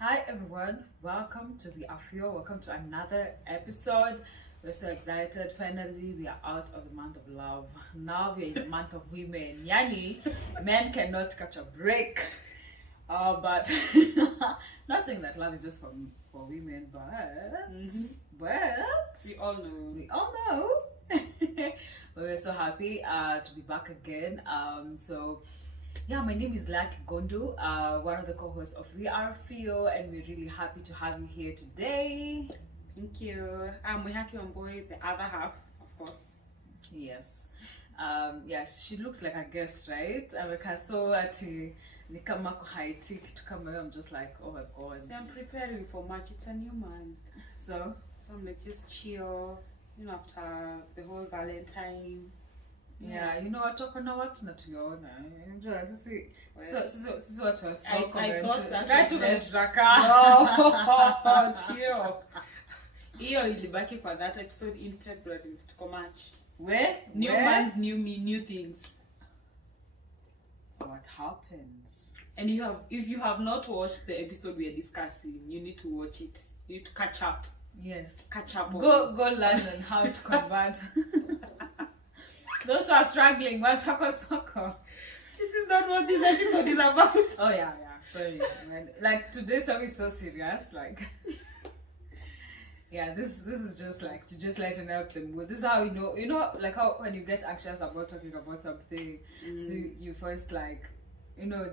Hi everyone, welcome to the Afio. Welcome to another episode. We're so excited. Finally, we are out of the month of love. Now we're in the month of women. Yani, men cannot catch a break. But not saying that love is just for women, but We all know. we all know. We're so happy to be back again. Yeah, my name is Lucky Gondo, one of the co-hosts of We Are Fio, and we're really happy to have you here today. Thank you. I'm Wihaki Omboy, the other half, of course. Yes. Yeah, she looks like a guest, right? So at Nikamako Haiti to come here, I'm just like, oh my god. So I'm preparing for March. It's a new month. So I'm like just chill, after the whole Valentine. yeah, you know what talk on what not your enjoy. Sisi what was so I thought that try was to left. Raka. Chill. Hiyo ilibaki for that episode in February. Tuko March. Where? New month, new me, new things. What happens? And if you have not watched the episode we are discussing, you need to watch it. You need to catch up. Yes. Catch up. Go learn on how to convert. Those who are struggling, what soccer. This is not what this episode is about. Oh yeah. Sorry, man. Like today's topic is so serious. Like, yeah, this is just like to just lighten up the mood. This is how you know, like how when you get anxious about talking about something, so you first like,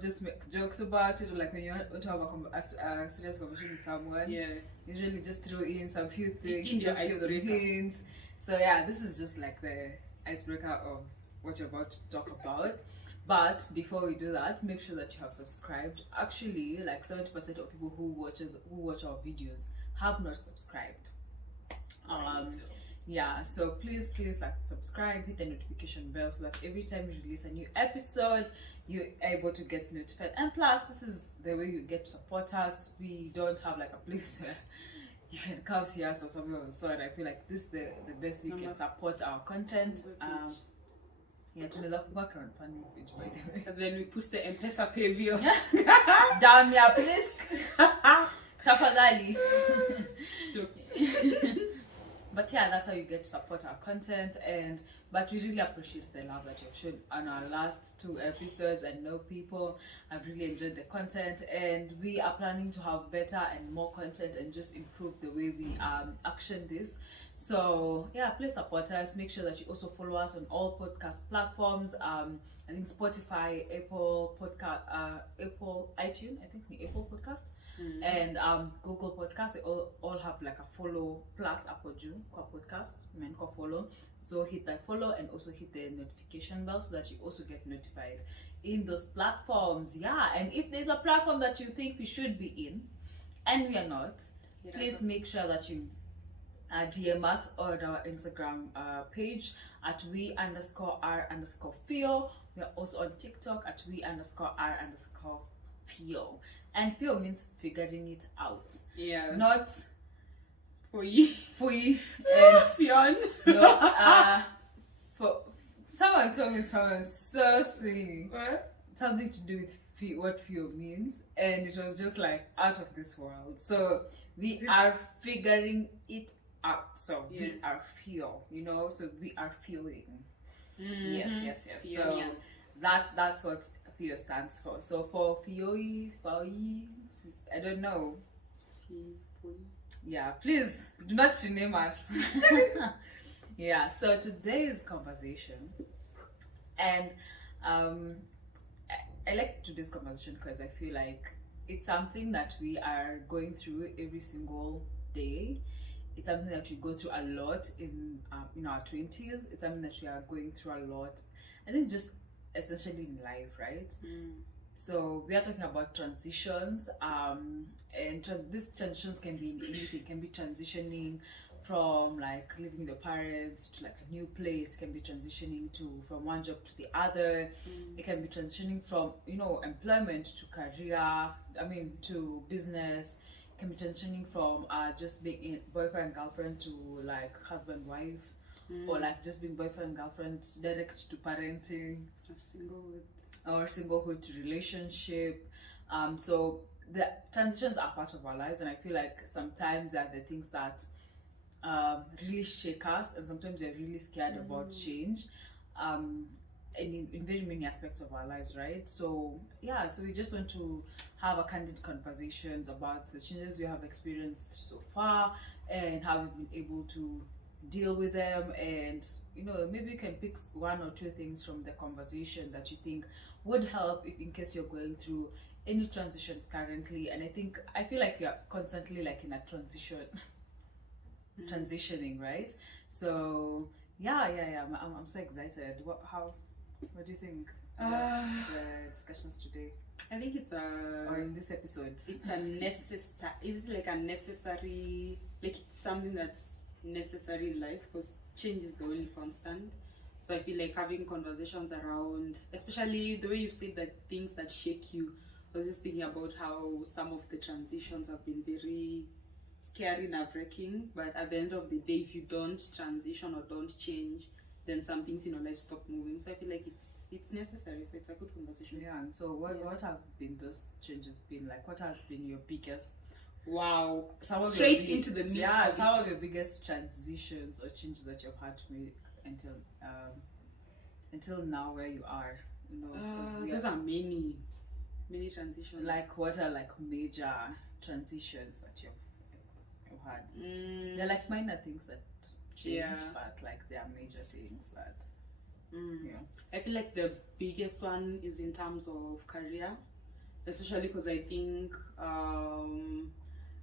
just make jokes about it, or like when you want to have a serious conversation with someone. Yeah. Usually just throw in some few things, In your just give them icebreaker. hints. So yeah, this is just like the icebreaker of what you're about to talk about. But before we do that, make sure that you have subscribed. Actually, like 70% of people who watch our videos have not subscribed. Yeah, so please like subscribe, hit the notification bell so that every time we release a new episode, you're able to get notified. And plus, this is the way you get to support us. We don't have like a place where you can come see us or something of the sort. I feel like this is the best way you can support our content. Yeah, tunaweza fungua crowdfunding page by the way. And then we put the M-Pesa pay bill. Down here, please. Tafadhali. But yeah, that's how you get to support our content, but we really appreciate the love that you've shown on our last 2 episodes. I know people have really enjoyed the content, and we are planning to have better and more content and just improve the way we action this. So yeah, please support us. Make sure that you also follow us on all podcast platforms. I think Spotify, Apple Podcast, Apple iTunes. I think the Apple Podcast. And Google Podcast, they all have like a follow plus Apple June podcast, men ko follow. So hit that follow and also hit the notification bell so that you also get notified in those platforms. Yeah, and if there's a platform that you think we should be in and we are not, please make sure that you DM us on our Instagram page at we_r_fio. We are also on TikTok at we_r_fio. And feel means figuring it out. Yeah. Not For you. and Fion. no, for someone told me something so silly. What? Something to do with what feel means, and it was just like out of this world. So we are figuring it out. So we are feel, so we are feeling. Yes. So that's what FIO stands for. So for FIOI, I don't know. Yeah, please do not rename us. Yeah, so today's conversation, and I like today's conversation because I feel like it's something that we are going through every single day. It's something that we go through a lot in our 20s. It's something that we are going through a lot. I think just essentially in life, right? So we are talking about transitions, and these transitions can be in anything. It can be transitioning from like living with your parents to like a new place. It can be transitioning from one job to the other. It can be transitioning from employment to career. To business. It can be transitioning from just being boyfriend and girlfriend to like husband wife. Or like just being boyfriend and girlfriend direct to parenting, Singlehood. or singlehood to relationship. So the transitions are part of our lives, and I feel like sometimes they're the things that really shake us, and sometimes we're really scared about change, and in very many aspects of our lives, right? So yeah, so we just want to have a candid conversations about the changes we have experienced so far and how we've been able to deal with them, and maybe you can pick one or two things from the conversation that you think would help if in case you're going through any transitions currently. And I feel like you're constantly like in a transitioning, right? So yeah, I'm so excited. What do you think about the discussions today, I think it's or in this episode? it's a necessary, like it's something that's necessary in life, because change is the only constant. So I feel like having conversations around, especially the way you've said that things that shake you. I was just thinking about how some of the transitions have been very scary, nerve-wracking, but at the end of the day, if you don't transition or don't change, then some things in your life stop moving. So I feel like it's necessary. So it's a good conversation. Yeah. And so what have been those changes been like? What has been your biggest? Wow. Some of Straight your into the meat yeah, of some it. of your biggest transitions or changes that you've had to make until now, where you are. 'Cause Those are many transitions. like, what are like major transitions that you've had? They're like minor things that change, Yeah. but like they are major things that I feel like the biggest one is in terms of career, especially because I think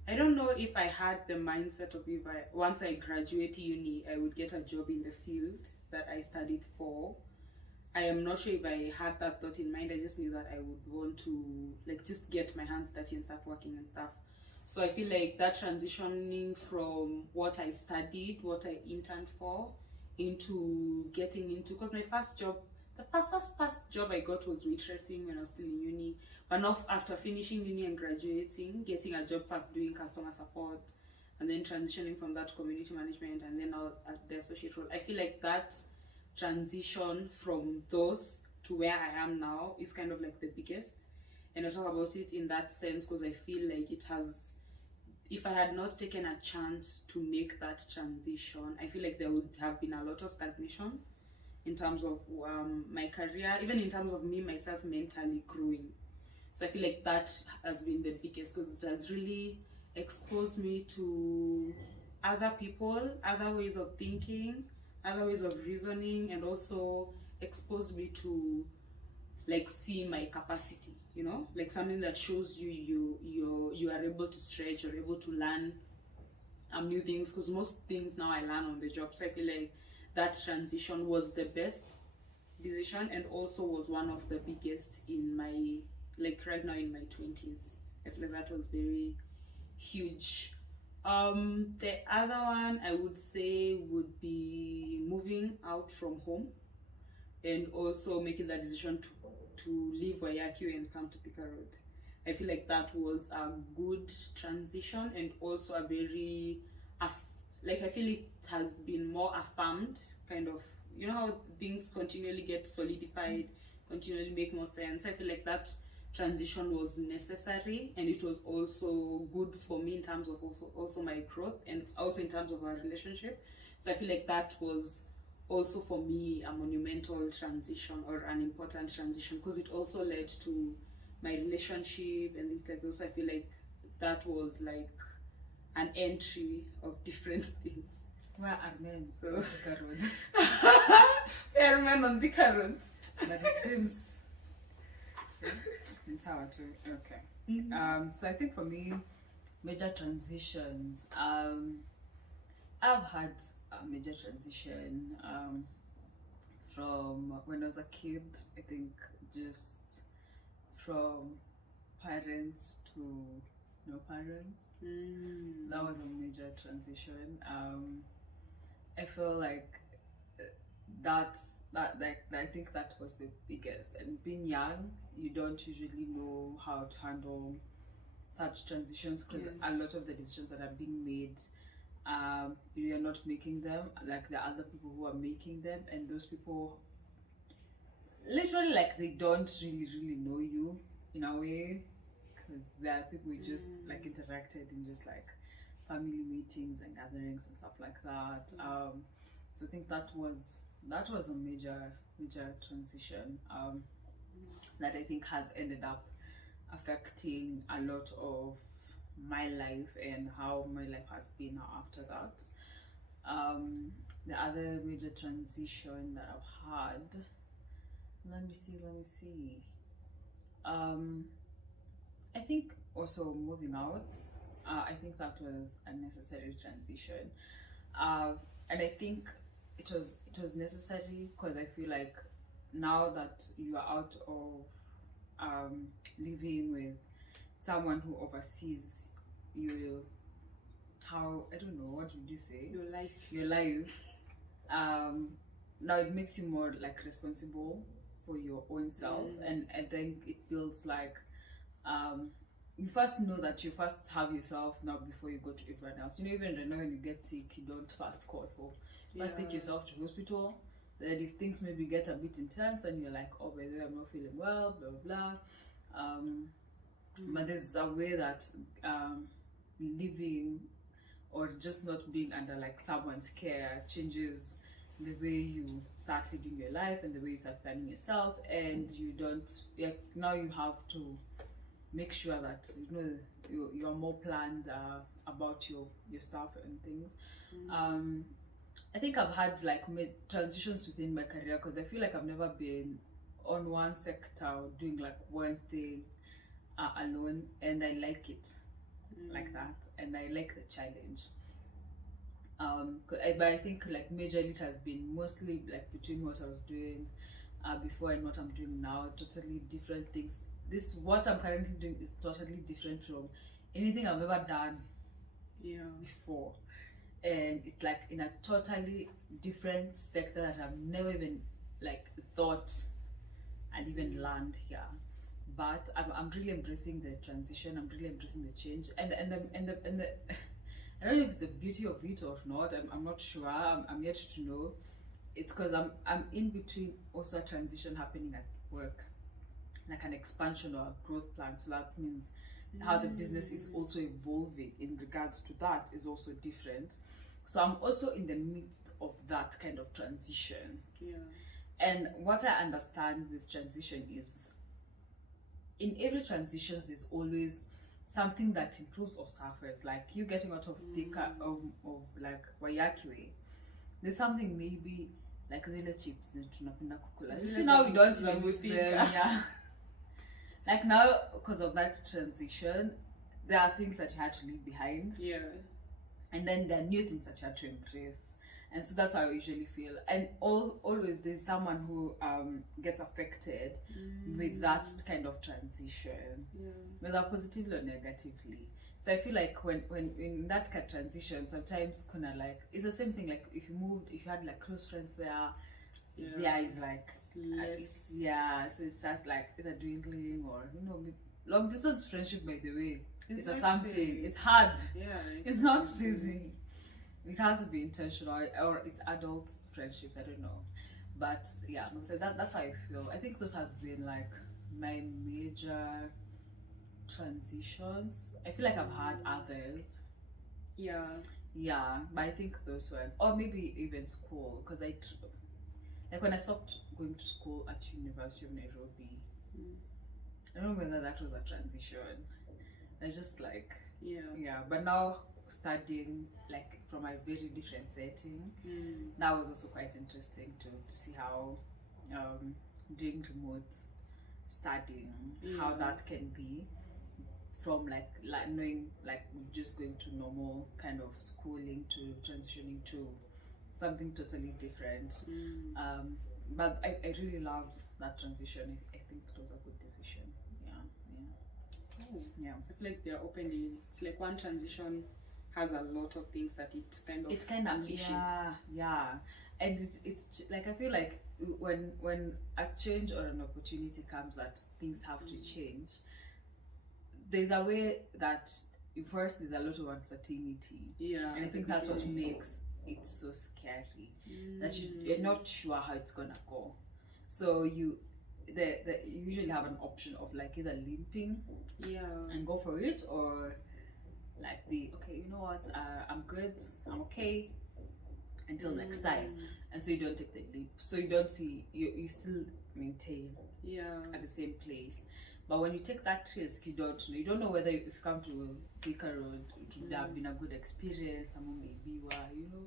I don't know if I had the mindset of once I graduate uni I would get a job in the field that I studied for. I am not sure if I had that thought in mind. I just knew that I would want to like just get my hands dirty and start working and stuff. So I feel like that transitioning from what I studied, what I interned for, into getting into, because my first job, the first job I got was waitressing when I was still in uni. But not after finishing uni and graduating, getting a job first doing customer support, and then transitioning from that to community management, and then now at the associate role. I feel like that transition from those to where I am now is kind of like the biggest. And I talk about it in that sense because I feel like it has, if I had not taken a chance to make that transition, I feel like there would have been a lot of stagnation in terms of my career, even in terms of me myself mentally growing. So I feel like that has been the biggest, because it has really exposed me to other people, other ways of thinking, other ways of reasoning, and also exposed me to like see my capacity, like something that shows you are able to stretch, you're able to learn new things, because most things now I learn on the job. So I feel like that transition was the best decision, and also was one of the biggest in my, like right now in my 20s. I feel like that was very huge. The other one I would say would be moving out from home, and also making that decision to leave Wayaki and come to Thika Road. I feel like that was a good transition, and also a very, like I feel it has been more affirmed, kind of, how things continually get solidified, continually make more sense. I feel like that transition was necessary, and it was also good for me in terms of also my growth, and also in terms of our relationship. So I feel like that was also for me a monumental transition, or an important transition, because it also led to my relationship and things like that. So I feel like that was like an entry of different things. Where are men? So on Thika Road? where are men on Thika Road? But it seems in Tower too. Okay. Mm-hmm. So I think for me, major transitions. I've had a major transition from when I was a kid. I think just from parents to no parents. That was a major transition. I feel like I think that was the biggest. And being young, you don't usually know how to handle such transitions, because a lot of the decisions that are being made, you're not making them, like there are other people who are making them, and those people literally, like, they don't really know you in a way, because there are people who just like interacted in just like family meetings and gatherings and stuff like that. So I think that was a major transition that I think has ended up affecting a lot of my life and how my life has been after that. The other major transition that I've had, let me see. I think also moving out. I think that was a necessary transition, and I think it was necessary because I feel like now that you are out of living with someone who oversees you, how, I don't know, what would you say, your life, now it makes you more like responsible for your own self. And I think it feels like you first know that you first have yourself now before you go to everyone else. You know, even right now when you get sick, you don't first call for, first take yourself to hospital. Then if things maybe get a bit intense and you're like, oh, by the way, I'm not feeling well, blah blah blah. But there's a way that living or just not being under like someone's care changes the way you start living your life and the way you start planning yourself, and you don't, like, now you have to make sure that you know you're more planned about your stuff and things. I think I've had like transitions within my career because I feel like I've never been on one sector or doing like one thing alone, and I like it like that, and I like the challenge. But I think like majorly it has been mostly like between what I was doing before and what I'm doing now, totally different things. This, what I'm currently doing, is totally different from anything I've ever done before, and it's like in a totally different sector that I've never even like thought and even learned here. But I'm really embracing the transition. I'm really embracing the change, and the I don't know if it's the beauty of it or not. I'm not sure. I'm yet to know. It's because I'm in between also a transition happening at work, like an expansion or a growth plan. So that means how the business is also evolving in regards to that is also different. So I'm also in the midst of that kind of transition. And what I understand with transition is, in every transition there's always something that improves or suffers. Like you getting out of thicker of like wayaki, there's something maybe like zile chips tunapenda kukula. You see now we don't even use them. Yeah. Like now, because of that transition, there are things that you had to leave behind. And then there are new things that you had to embrace. And so that's how I usually feel. And always there's someone who gets affected with that kind of transition, whether positively or negatively. So I feel like when in that kind of transition, sometimes kind of like, it's the same thing. Like if you moved, if you had like close friends there, there is like less. So it starts like either dwindling or, you know, long distance friendship, by the way, it's a something. It's hard. It's not easy. It has to be intentional, or it's adult friendships, I don't know. But yeah, so that's how I feel. I think those has been like my major transitions. I feel like I've had others. But I think those ones, or maybe even school, because like when I stopped going to school at University of Nairobi, I don't know whether that was a transition. I just like but now studying like from a very different setting, that was also quite interesting to see how doing remote studying, how that can be from like knowing like just going to normal kind of schooling to transitioning to something totally different. But I really loved that transition. I think it was a good decision. I feel like they're opening, it's like one transition has a lot of things that it kind of unleashes. And it's like, I feel like when a change or an opportunity comes that things have to change, there's a way that first there's a lot of uncertainty, and I think that's what makes it so scary, that you're not sure how it's gonna go. So they usually have an option of like either limping and go for it, or like be okay, you know what, I'm good, I'm okay until next time, and so you don't take the leap, so you don't see, you still maintain at the same place. But when you take that risk, you don't know whether if you come to Thika Road, it would have been a good experience, someone may be, you know,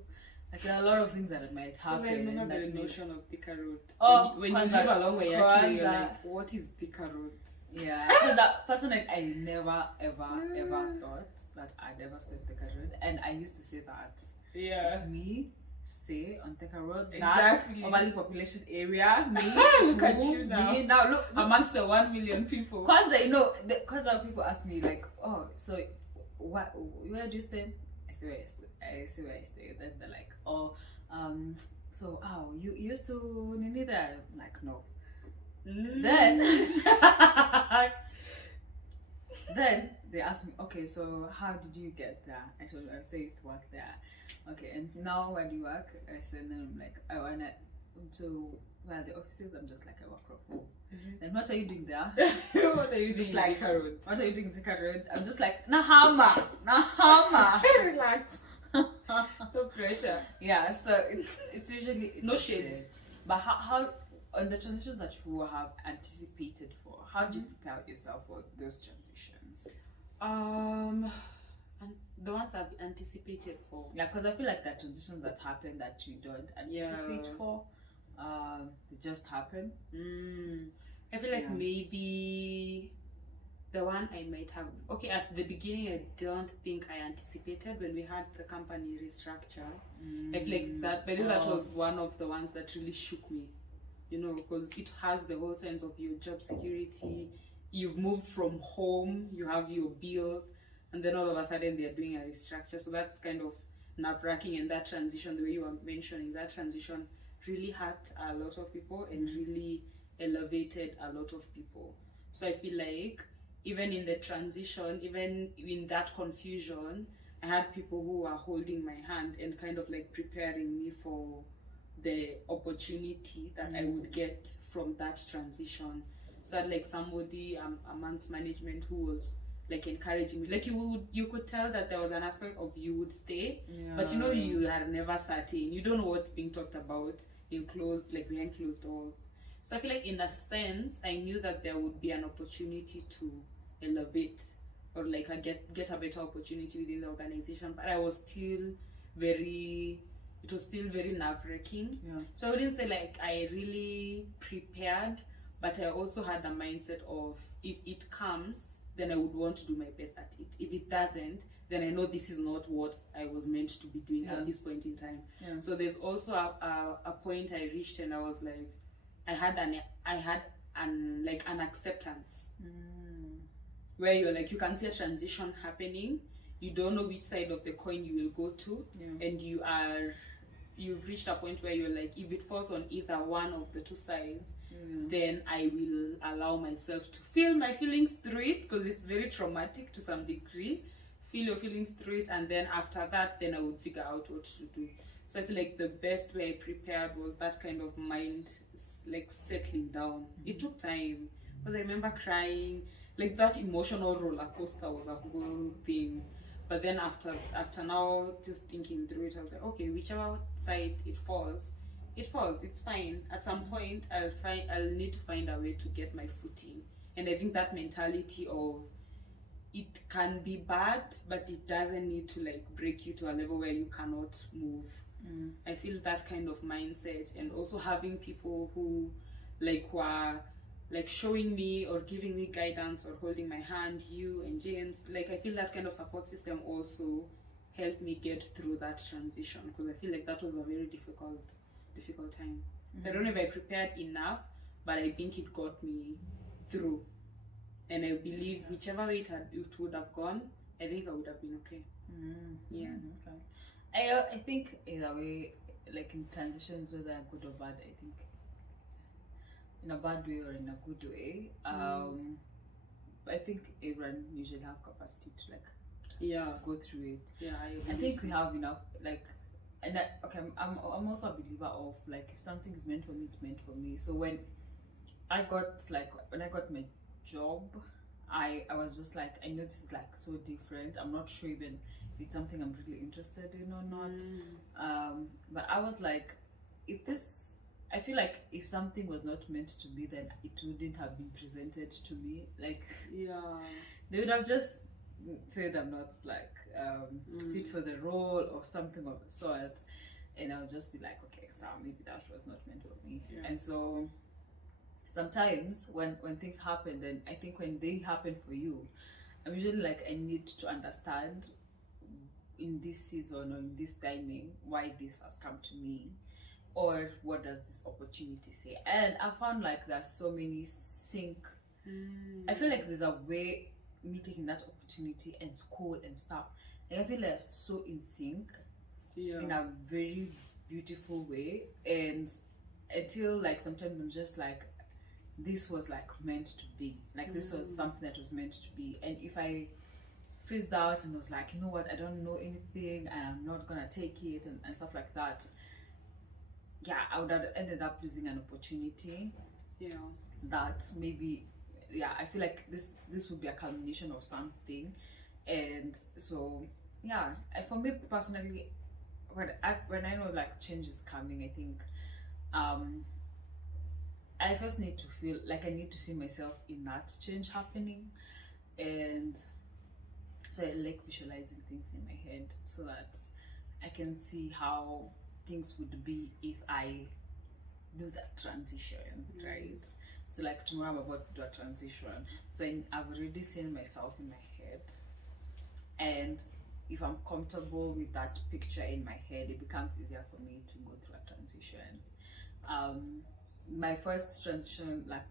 like there are a lot of things that might happen. I remember that the notion of Thika Road. Oh, when you live along where you're like, what is Thika Road? Yeah, because that personally, I never ever thought that I'd ever stay on Thika Road, and I used to say that. Yeah. Me stay on Thika Road, Exactly. that overly population area. Me look at you now. Me now look amongst the 1 million people. Kwanzaa, you know, because people ask me like, oh, so where do you stay? I say where I stay. Then they're like, oh, so you used to Nini there? I'm like, no. Then they asked me, okay, so how did you get there? I told them, I used to work there. Okay, and now where do you work? I said, no, I'm like, I went to where the offices. I'm just like, I work from home. And what are you doing there? What are you doing? Like, Thika Road. What are you doing in Thika Road? I'm just like, Nahama. Relax. No pressure. Yeah, so it's usually no shades. But how on the transitions that you have anticipated for, how do you prepare yourself for those transitions? And the ones I've anticipated for. Yeah, because I feel like there are transitions that happen that you don't anticipate for. They just happen. I feel like maybe the one I might have, okay, at the beginning I don't think I anticipated when we had the company restructure. I feel like that, but that was one of the ones that really shook me, you know, because it has the whole sense of your job security. You've moved from home, you have your bills, and then all of a sudden they're doing a restructure. So that's kind of nerve-wracking, and that transition, the way you were mentioning, that transition really hurt a lot of people and really elevated a lot of people. So I feel like even in the transition, even in that confusion, I had people who were holding my hand and kind of like preparing me for the opportunity that I would get from that transition. So I had like somebody amongst management who was like encouraging me. Like you could tell that there was an aspect of you would stay, but you know, you are never certain. You don't know what's being talked about behind closed doors. So I feel like in a sense, I knew that there would be an opportunity to elevate or like get a better opportunity within the organization, but it was still very nerve-wracking. So I wouldn't say like I really prepared, but I also had the mindset of, if it comes, then I would want to do my best at it. If it doesn't, then I know this is not what I was meant to be doing at this point in time. So there's also a point I reached, and I was like, I had an acceptance where you're like, you can see a transition happening, you don't know which side of the coin you will go to, and you've reached a point where you're like, if it falls on either one of the two sides, then I will allow myself to feel my feelings through it, because it's very traumatic to some degree. Feel your feelings through it, and then after that, then I would figure out what to do. So I feel like the best way I prepared was that kind of mind, like settling down. It took time, because I remember crying. Like that emotional roller coaster was a whole thing. But then after now, just thinking through it, I was like, okay, whichever side it falls, it's fine. At some point, I'll need to find a way to get my footing. And I think that mentality of, it can be bad, but it doesn't need to like break you to a level where you cannot move. I feel that kind of mindset, and also having people who were like showing me or giving me guidance or holding my hand, you and James, like I feel that kind of support system also helped me get through that transition, because I feel like that was a very difficult time. So I don't know if I prepared enough, but I think it got me through, and I believe whichever way it would have gone, I think I would have been okay. Okay. I think either way, like in transitions, whether they're good or bad, I think in a bad way or in a good way, I think everyone usually have capacity to like go through it. I think we have enough, like, and I'm also a believer of like, if something is meant for me, it's meant for me. So when I got like when I got my job, I was just like, I know this is like so different. I'm not sure even if it's something I'm really interested in or not. But I was like, if this, I feel like if something was not meant to be, then it wouldn't have been presented to me. Like, Yeah. they would have just said I'm not like fit for the role or something of the sort, and I'll just be like, okay, so maybe that was not meant for me. Yeah. And so sometimes when things happen, then I think when they happen for you, I'm usually like, I need to understand in this season or in this timing why this has come to me, or what does this opportunity say. And I found like there's so many sync. I feel like there's a way me taking that opportunity and school and stuff, like I feel like so in sync, in a very beautiful way. And until like sometimes I'm just like, this was like meant to be, like this was something that was meant to be. And if I freezed out and was like, you know what, I don't know anything and I'm not gonna take it and stuff like that, yeah, I would have ended up losing an opportunity. That maybe, yeah, I feel like this would be a culmination of something. And so yeah, for me personally, when I know like change is coming, I think I first need to feel like I need to see myself in that change happening. And so I like visualizing things in my head so that I can see how things would be if I do that transition, right? So like tomorrow I'm about to do a transition, so I've already seen myself in my head, and if I'm comfortable with that picture in my head, it becomes easier for me to go through a transition. My first transition, like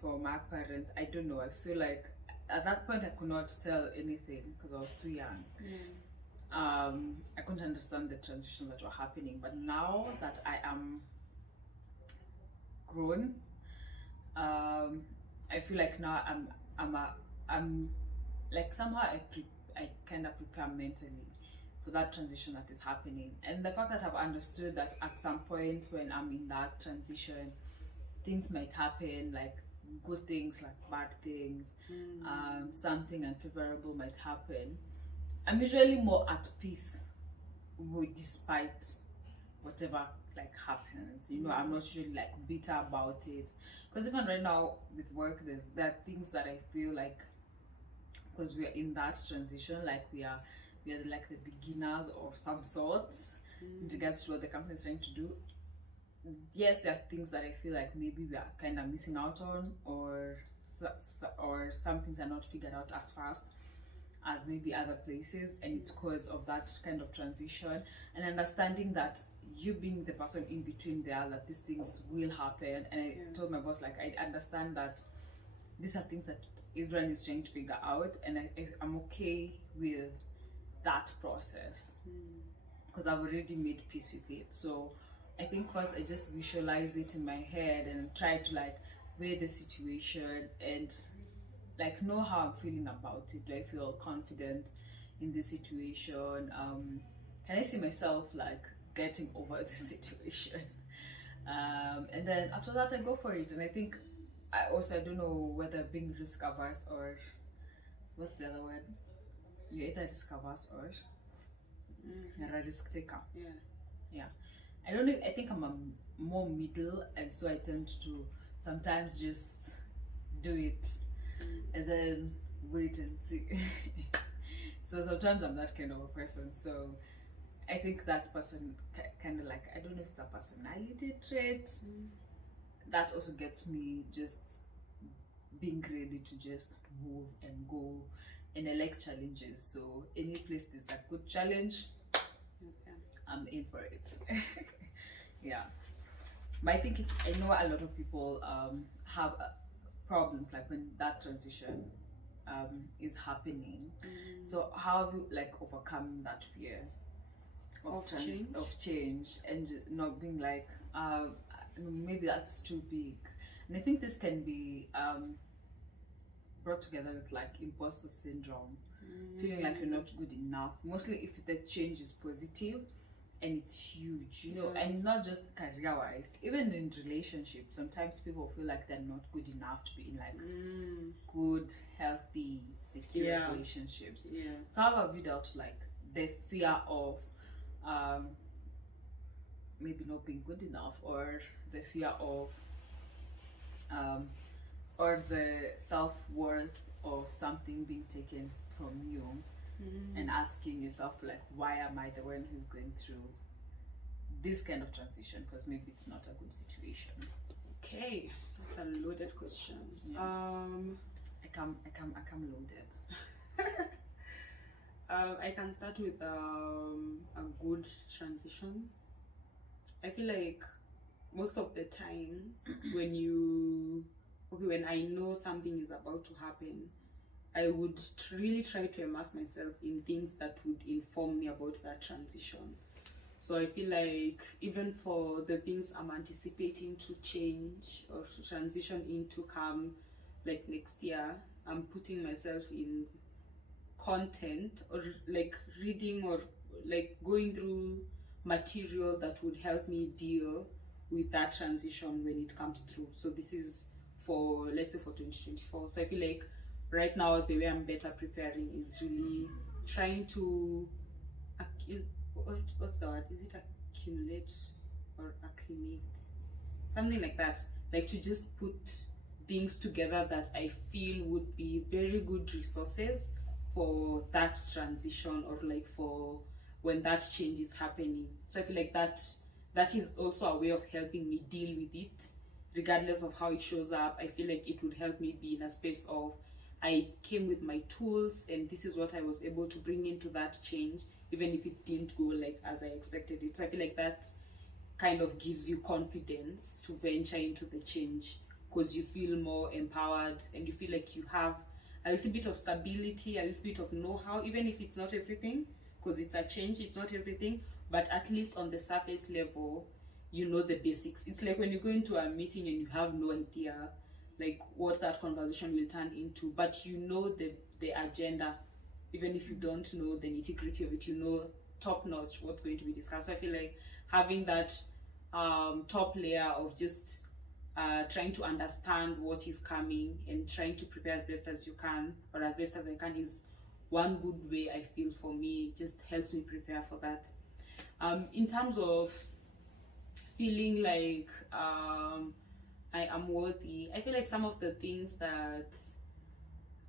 for my parents, I don't know, I feel like at that point I could not tell anything because I was too young. I couldn't understand the transitions that were happening. But now that I am grown, I feel like now I'm like somehow I kind of prepare mentally for that transition that is happening. And the fact that I've understood that at some point when I'm in that transition, things might happen, like good things, like bad things, something unfavorable might happen. I'm usually more at peace with, despite whatever like happens. You know, I'm not usually like bitter about it, because even right now with work, there are things that I feel like, because we are in that transition, like we are like the beginners of some sorts in regards to what the company is trying to do. Yes, there are things that I feel like maybe we are kind of missing out on, or some things are not figured out as fast as maybe other places, and it's because of that kind of transition. And understanding that you being the person in between there, that these things will happen. And I told my boss, like, I understand that these are things that everyone is trying to figure out, and I'm okay with that process because I've already made peace with it. So I think first I just visualize it in my head and try to like weigh the situation and like know how I'm feeling about it. Do I feel confident in the situation? Can I see myself like getting over the situation? And then after that I go for it. And I think I don't know whether being risk averse, or what's the other word? You're either risk averse or you're a risk taker. Yeah. I don't know. I think I'm a more middle, and so I tend to sometimes just do it and then wait and see. So sometimes I'm that kind of a person. So I think that person kind of like, I don't know if it's a personality trait that also gets me just being ready to just move and go. And I like challenges, so any place there's a good challenge, I'm in for it. Yeah, but I think I know a lot of people have problems like when that transition is happening. So how have you like overcome that fear of change and not being like maybe that's too big? And I think this can be brought together with like imposter syndrome, feeling like you're not good enough, mostly if the change is positive. and it's huge, you know. Yeah. And not just career wise, even in relationships, sometimes people feel like they're not good enough to be in like good, healthy, secure Yeah. relationships. Yeah. So how have you dealt with like the fear of maybe not being good enough, or the fear of or the self-worth of something being taken from you, and asking yourself like, why am I the one who's going through this kind of transition, because maybe it's not a good situation. Okay, that's a loaded question. Yeah. I come loaded. I can start with a good transition. I feel like most of the times when I know something is about to happen, I would really try to immerse myself in things that would inform me about that transition. So I feel like even for the things I'm anticipating to change or to transition into come like next year, I'm putting myself in content or like reading or like going through material that would help me deal with that transition when it comes through. So this is for, let's say, for 2024. So I feel like right now the way I'm better preparing is really trying to what's the word? Is it accumulate or acclimate? Something like that. Like to just put things together that I feel would be very good resources for that transition, or like for when that change is happening. So I feel like that is also a way of helping me deal with it, regardless of how it shows up. I feel like it would help me be in a space of, I came with my tools and this is what I was able to bring into that change, even if it didn't go like as I expected it. So I feel like that kind of gives you confidence to venture into the change, because you feel more empowered and you feel like you have a little bit of stability, a little bit of know-how, even if it's not everything, because it's a change, it's not everything, but at least on the surface level, you know the basics. It's like when you go into a meeting and you have no idea like what that conversation will turn into, but you know the agenda. Even if you don't know the nitty-gritty of it, you know top notch what's going to be discussed. So I feel like having that top layer of just trying to understand what is coming and trying to prepare as best as you can, or as best as I can, is one good way I feel for me. It just helps me prepare for that. In terms of feeling like I am worthy, I feel like some of the things that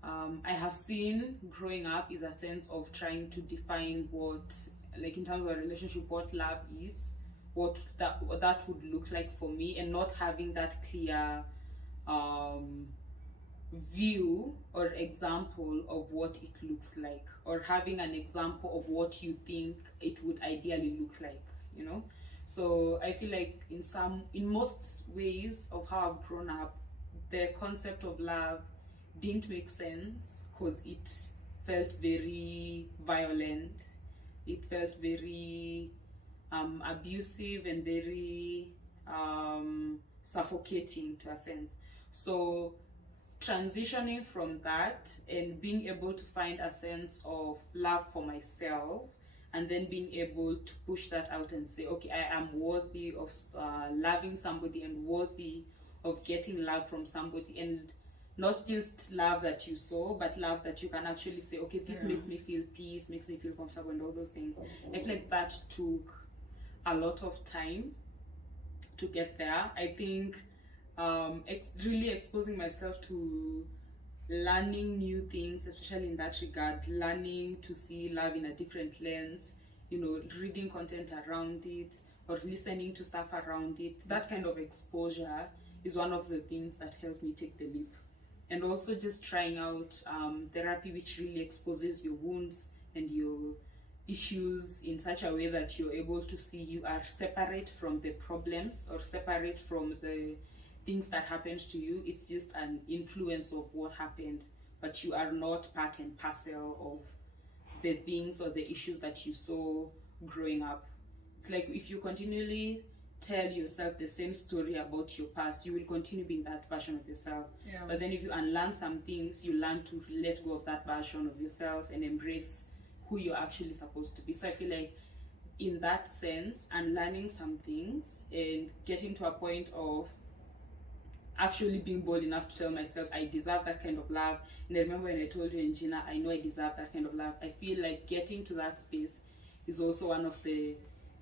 I have seen growing up is a sense of trying to define what, like in terms of a relationship, what love is, what that would look like for me, and not having that clear view or example of what it looks like, or having an example of what you think it would ideally look like, you know. So I feel like in most ways of how I've grown up, the concept of love didn't make sense, because it felt very violent, it felt very abusive and very suffocating to a sense. So transitioning from that and being able to find a sense of love for myself, and then being able to push that out and say, okay, I am worthy of loving somebody and worthy of getting love from somebody, and not just love that you saw, but love that you can actually say, okay, this makes me feel peace, makes me feel comfortable, and all those things. I feel like that took a lot of time to get there. I think really exposing myself to learning new things, especially in that regard, learning to see love in a different lens, you know, reading content around it or listening to stuff around it. That kind of exposure is one of the things that helped me take the leap. And also just trying out therapy, which really exposes your wounds and your issues in such a way that you're able to see you are separate from the problems or separate from the things that happened to you. It's just an influence of what happened, but you are not part and parcel of the things or the issues that you saw growing up. It's like if you continually tell yourself the same story about your past, you will continue being that version of yourself. But then if you unlearn some things, you learn to let go of that version of yourself and embrace who you're actually supposed to be. So I feel like in that sense and learning some things and getting to a point of actually being bold enough to tell myself I deserve that kind of love. And I remember when I told you and Gina, I know I deserve that kind of love. I feel like getting to that space is also one of the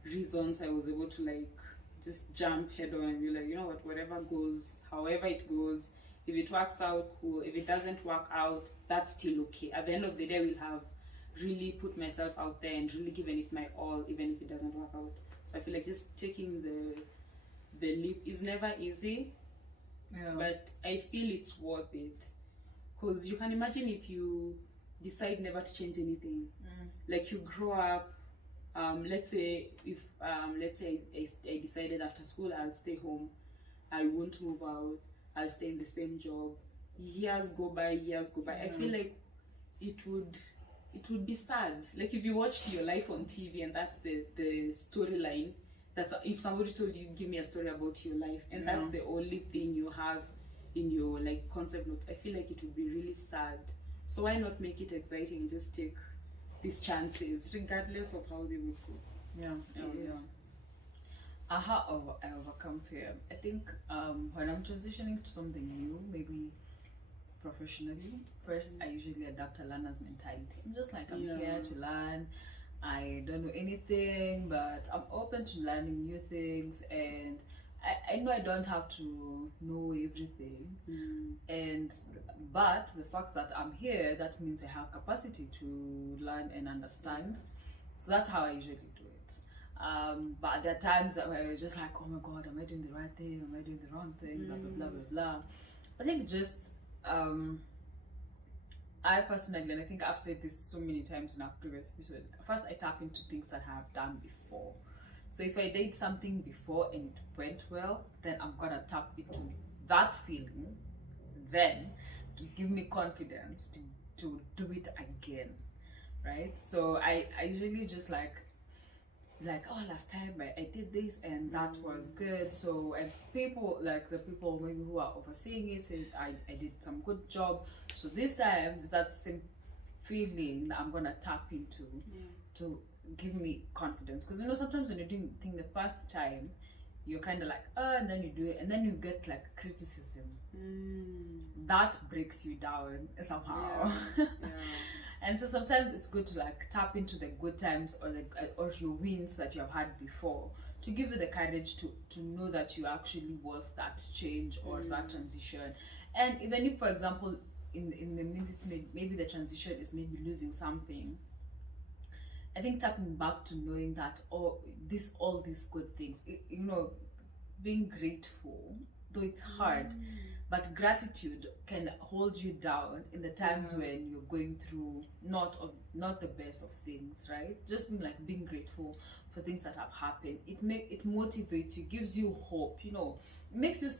reasons I was able to like just jump head on and be like, you know what, whatever goes, however it goes, if it works out, cool. If it doesn't work out, that's still okay. At the end of the day, we'll have really put myself out there and really given it my all, even if it doesn't work out. So I feel like just taking the leap is never easy, but I feel it's worth it. Because you can imagine if you decide never to change anything, like you grow up. Let's say I decided after school I'll stay home, I won't move out, I'll stay in the same job. Years go by. I feel like it would be sad. Like if you watched your life on TV and that's the storyline. That's if somebody told you, give me a story about your life, and that's the only thing you have in your like concept notes. I feel like it would be really sad. So why not make it exciting and just take these chances, regardless of how they would go. How I overcome fear. I think when I'm transitioning to something new, maybe professionally, first I usually adapt a learner's mentality. I'm just like, I'm here to learn. I don't know anything, but I'm open to learning new things, and I know I don't have to know everything. But the fact that I'm here, that means I have capacity to learn and understand. So that's how I usually do it. But there are times that where I was just like, oh my god, am I doing the right thing? Am I doing the wrong thing? Blah blah blah blah blah. I think just I personally, and I think I've said this so many times in our previous episode, first I tap into things that I have done before. So if I did something before and it went well, then I'm gonna tap into that feeling, then to give me confidence to do it again, right? So I usually just like oh, last time I did this and that was good. So and people like the people maybe who are overseeing it say I did some good job. So this time that same feeling that I'm gonna tap into to give me confidence. Because you know sometimes when you're doing thing the first time, you're kind of like and then you do it and then you get like criticism that breaks you down somehow. And so sometimes it's good to like tap into the good times or your wins that you have had before to give you the courage to know that you're actually worth that change or that transition. And even if, for example, in the midst maybe the transition is maybe losing something, I think tapping back to knowing that all these good things, you know, being grateful, though it's hard, but gratitude can hold you down in the times when you're going through not the best of things, right? Just being grateful for things that have happened. It motivates you, gives you hope, you know, it makes you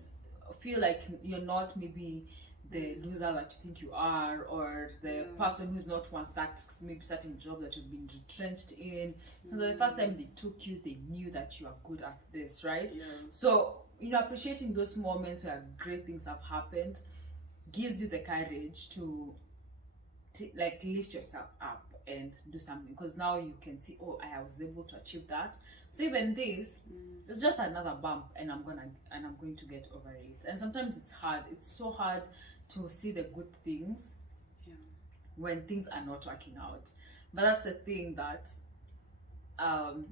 feel like you're not maybe the loser that you think you are, or the person who's not worth that maybe certain job that you've been retrenched in. Because the first time they took you, they knew that you are good at this, right? So you know, appreciating those moments where great things have happened gives you the courage to like lift yourself up and do something, because now you can see, oh, I was able to achieve that. So even this it's just another bump, and I'm going to get over it. And sometimes it's hard. It's so hard to see the good things when things are not working out. But that's the thing that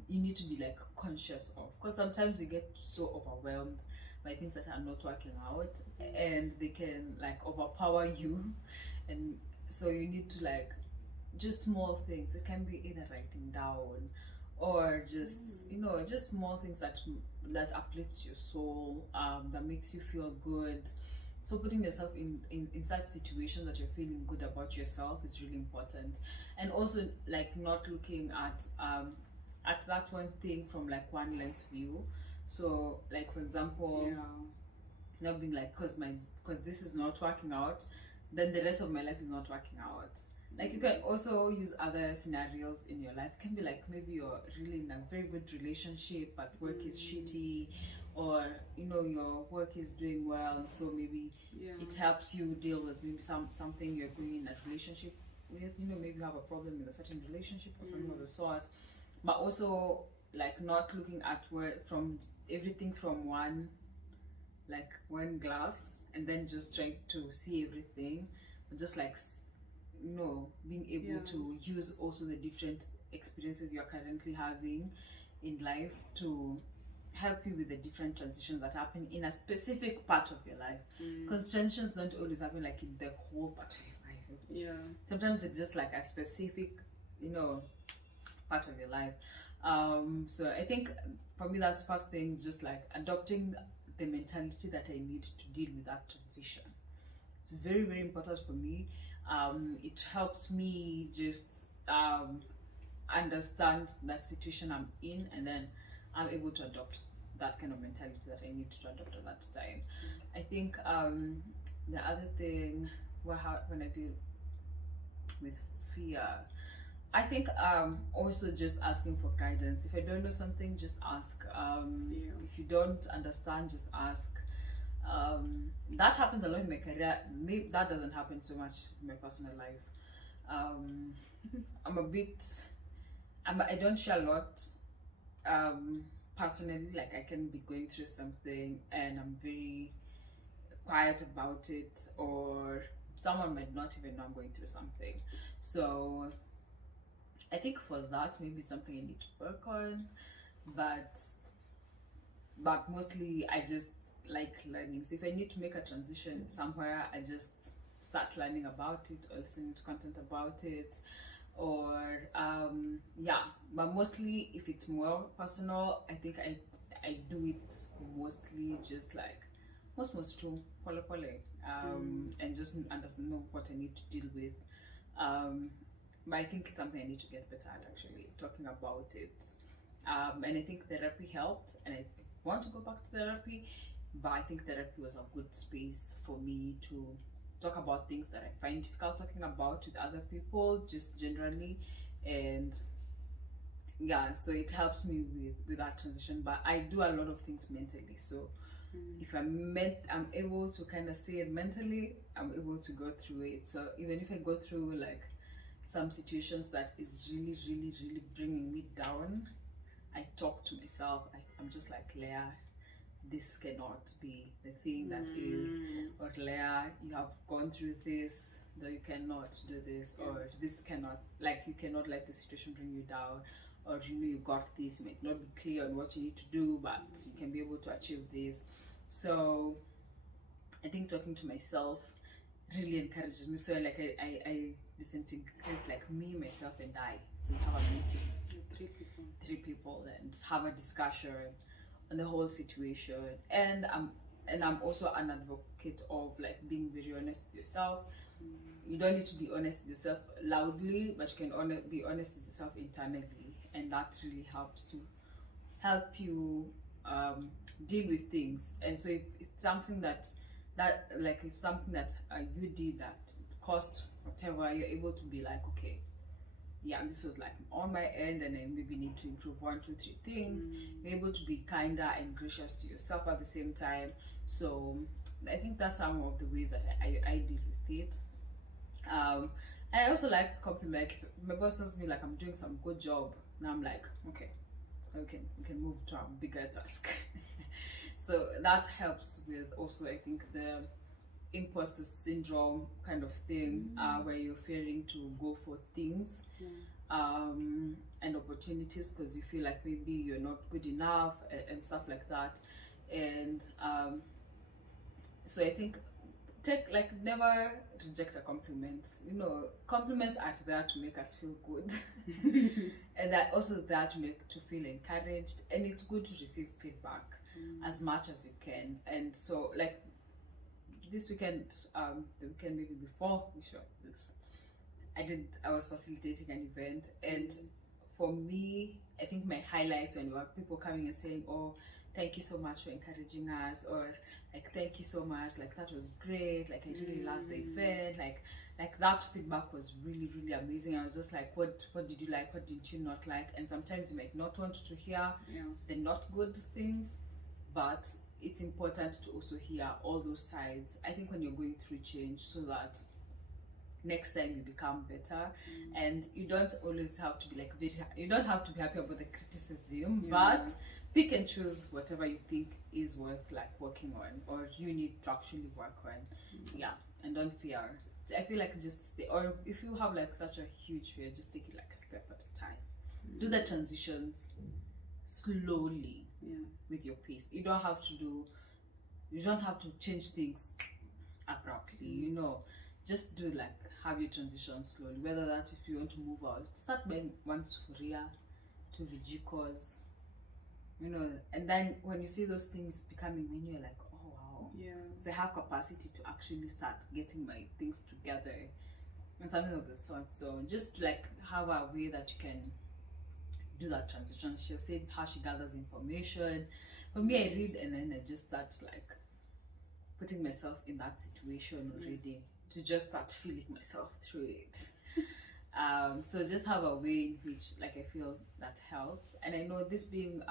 you need to be like conscious of, because sometimes you get so overwhelmed by things that are not working out, and they can like overpower you. And so you need to like just small things. It can be either writing down or just you know, just small things that uplifts your soul, that makes you feel good. So putting yourself in such situations that you're feeling good about yourself is really important. And also like not looking at that one thing from like one lens view. So like for example, not being like, because this is not working out, then the rest of my life is not working out. Like you can also use other scenarios in your life. It can be like maybe you're really in a very good relationship but work is shitty, or you know your work is doing well, and so maybe it helps you deal with maybe something you're going in a relationship with. You know, maybe you have a problem in a certain relationship or something of the sort. But also like not looking at where from everything from one glass and then just trying to see everything, but just like being able to use also the different experiences you're currently having in life to help you with the different transitions that happen in a specific part of your life, because transitions don't always happen like in the whole part of your life. Sometimes it's just like a specific part of your life. So I think for me that's first thing, just like adopting the mentality that I need to deal with that transition. It's very, very important for me. It helps me just understand that situation I'm in, and then I'm able to adopt that kind of mentality that I need to adopt at that time. I think the other thing when I deal with fear, I think also just asking for guidance. If I don't know something, just ask. If you don't understand, just ask. That happens a lot in my career. Maybe that doesn't happen so much in my personal life. I don't share a lot personally. Like I can be going through something and I'm very quiet about it, or someone might not even know I'm going through something. So I think for that, maybe it's something I need to work on, but mostly I just like learning. So if I need to make a transition somewhere, I just start learning about it or listening to content about it, or but mostly if it's more personal, I think I do it mostly just like most true pole and just understand what I need to deal with. But I think it's something I need to get better at, actually talking about it. And I think therapy helped, and I want to go back to therapy, but I think therapy was a good space for me to talk about things that I find difficult talking about with other people, just generally. And so it helps me with that transition. But I do a lot of things mentally, so if I'm able to kind of see it mentally, I'm able to go through it. So even if I go through like some situations that is really, really, really bringing me down, I talk to myself. I'm just like, Leah, this cannot be the thing that is, or Leah, you have gone through this, though you cannot do this, or this cannot, like you cannot let the situation bring you down, or you got this, you might not be clear on what you need to do, but you can be able to achieve this. So I think talking to myself really encourages me. So like I disintegrate like me, myself, and I. So we have a meeting, three people, and have a discussion on the whole situation. And I'm also an advocate of like being very honest with yourself. You don't need to be honest with yourself loudly, but you can be honest with yourself internally, and that really helps to help you deal with things. And so if it's something that if something that you did that cost whatever, you're able to be like, okay, this was like on my end, and I maybe need to improve 1, 2, 3 things. You're able to be kinder and gracious to yourself at the same time. So I think that's some of the ways that I deal with it. I also like compliment. If my boss tells me like I'm doing some good job, now I'm like, okay, we can move to a bigger task. So that helps with also, I think, the imposter syndrome kind of thing, where you're fearing to go for things and opportunities because you feel like maybe you're not good enough and stuff like that. And so I think never reject a compliment. Compliments are there to make us feel good and they're also there to feel encouraged, and it's good to receive feedback as much as you can. And so like this weekend, the weekend maybe before I was facilitating an event, and for me, I think my highlights when were people coming and saying, oh, thank you so much for encouraging us, or like, thank you so much, like that was great, like I really loved the event, like that feedback was really, really amazing. I was just like, what did you like, what did you not like? And sometimes you might not want to hear the not good things, but it's important to also hear all those sides, I think, when you're going through change, so that next time you become better. And you don't always have to be like you don't have to be happy about the criticism, but pick and choose whatever you think is worth like working on or you need to actually work on. And don't fear. I feel like just stay, or if you have like such a huge fear, just take it like a step at a time. Do the transitions slowly with your pace. You don't have to change things abruptly, you know. Just do like have your transition slowly. Whether that if you want to move out, start buying one sufuria, two vijikos, you know, and then when you see those things becoming when you're like, oh wow, so I have capacity to actually start getting my things together and something of the sort. So just like have a way that you can do that transition. She said how she gathers information. For me, I read and then I just start like putting myself in that situation already to just start feeling myself through it. So just have a way in which like I feel that helps. And I know this being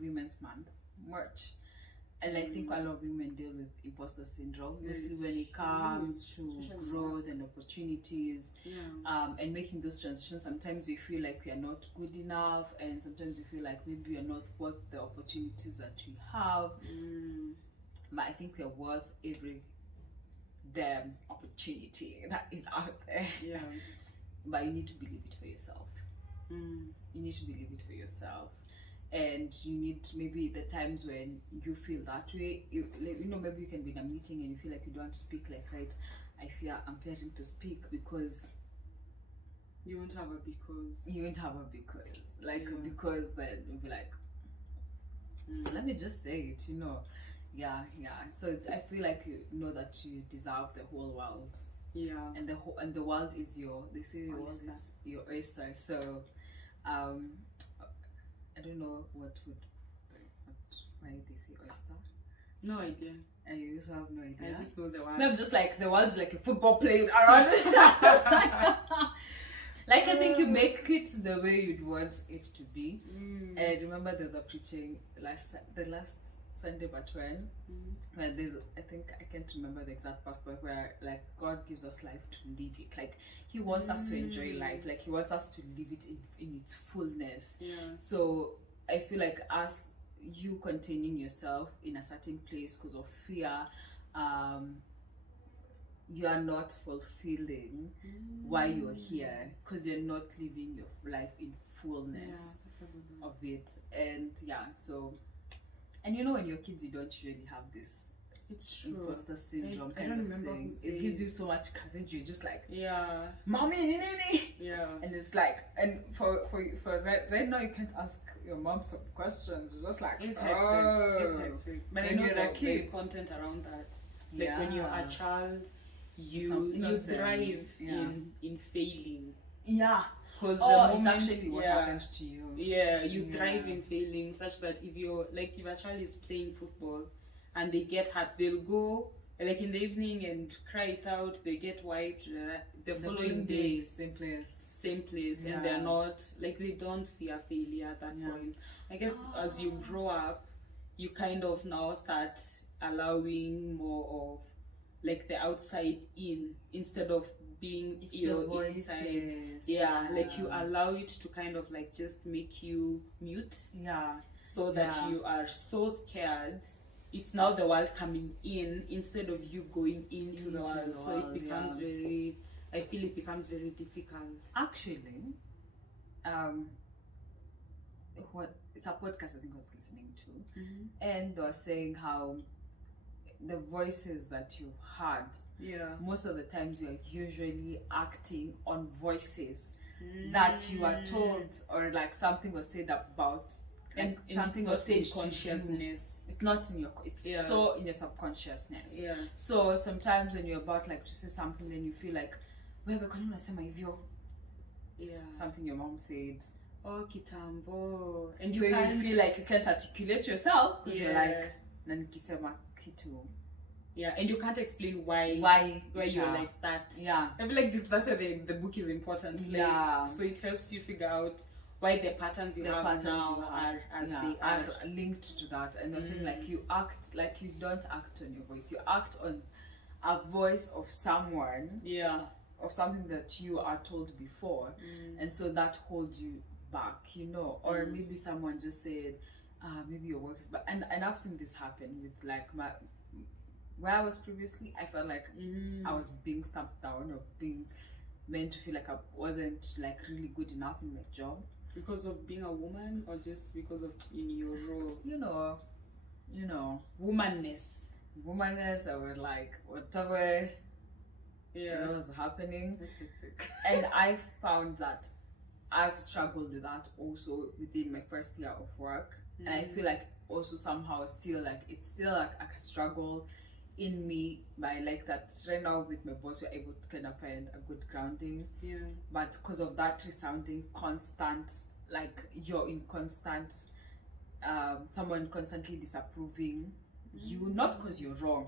Women's Month, March, and I think a lot of women deal with imposter syndrome, mostly when it comes to growth and opportunities, and making those transitions. Sometimes we feel like we are not good enough, and sometimes we feel like maybe we are not worth the opportunities that we have. But I think we are worth every damn opportunity that is out there. But you need to believe it for yourself. You need to believe it for yourself. And you need maybe the times when you feel that way, you know, maybe you can be in a meeting and you feel like you don't want to speak, like, right, I'm fearing to speak because you won't have a because. Because then you'll be like, so let me just say it, you know. So I feel like you know that you deserve the whole world. And the world is your oyster. So I don't know why they say oyster. No idea. And you also have no idea. I just know the word. No, just like the world's like a football playing around. Like I think you make it the way you'd want it to be. And remember there was a preaching the last Sunday but when where there's, I think I can't remember the exact verse, but where like God gives us life to live it. Like He wants us to enjoy life. Like He wants us to live it in its fullness. So I feel like you containing yourself in a certain place because of fear, you are not fulfilling why you're here because you're not living your life in fullness of it. And so, and you know, when you're kids, you don't really have this. It's true. Imposter syndrome I don't remember thing. It gives you so much courage. You're just like, yeah, mommy, yeah. And it's like, and for right now, you can't ask your mom some questions. You're just like, it's hectic. But I know that there's content around that. Like when you're a child, you thrive in failing. Because the moment it's actually what happens to you. You thrive in failing, such that if a child is playing football and they get hurt, they'll go like in the evening and cry it out. They get wiped. The following day, same place, and they're not like, they don't fear failure at that point. I guess as you grow up, you kind of now start allowing more of like the outside in instead of being inside. Like you allow it to kind of like just make you mute. So that you are so scared. It's now the world coming in instead of you going into the world. So it becomes I feel it becomes very difficult. Actually, it's a podcast I think I was listening to, and they were saying how the voices that you heard, most of the times you're usually acting on voices that you are told, or like something was said about, and something was said consciousness. It's not in your, it's so in your subconsciousness. So sometimes when you're about like to say something, then you feel like, wewe kwa nini unasema hivyo? Something your mom said. Oh, kitambo. And so you feel like you can't articulate yourself because you're like, na nikisema kitu. And you can't explain why you're like that. I feel like that's why the book is important. So it helps you figure out why the patterns you have now are linked to that. And they're saying like you act like you don't act on your voice. You act on a voice of someone of something that you are told before, and so that holds you back, you know. Or maybe someone just said, maybe your work is bad, and I've seen this happen with like where I was previously. I felt like I was being stamped down or being meant to feel like I wasn't like really good enough in my job because of being a woman, or just because of in your role, you know, womanness, or like whatever was happening. That's hectic. And I found that I've struggled with that also within my first year of work, and I feel like also somehow still like it's still like a struggle in me. But I like that right now with my boss we're able to kind of find a good grounding, but because of that resounding constant, like you're in constant someone constantly disapproving you, not because you're wrong,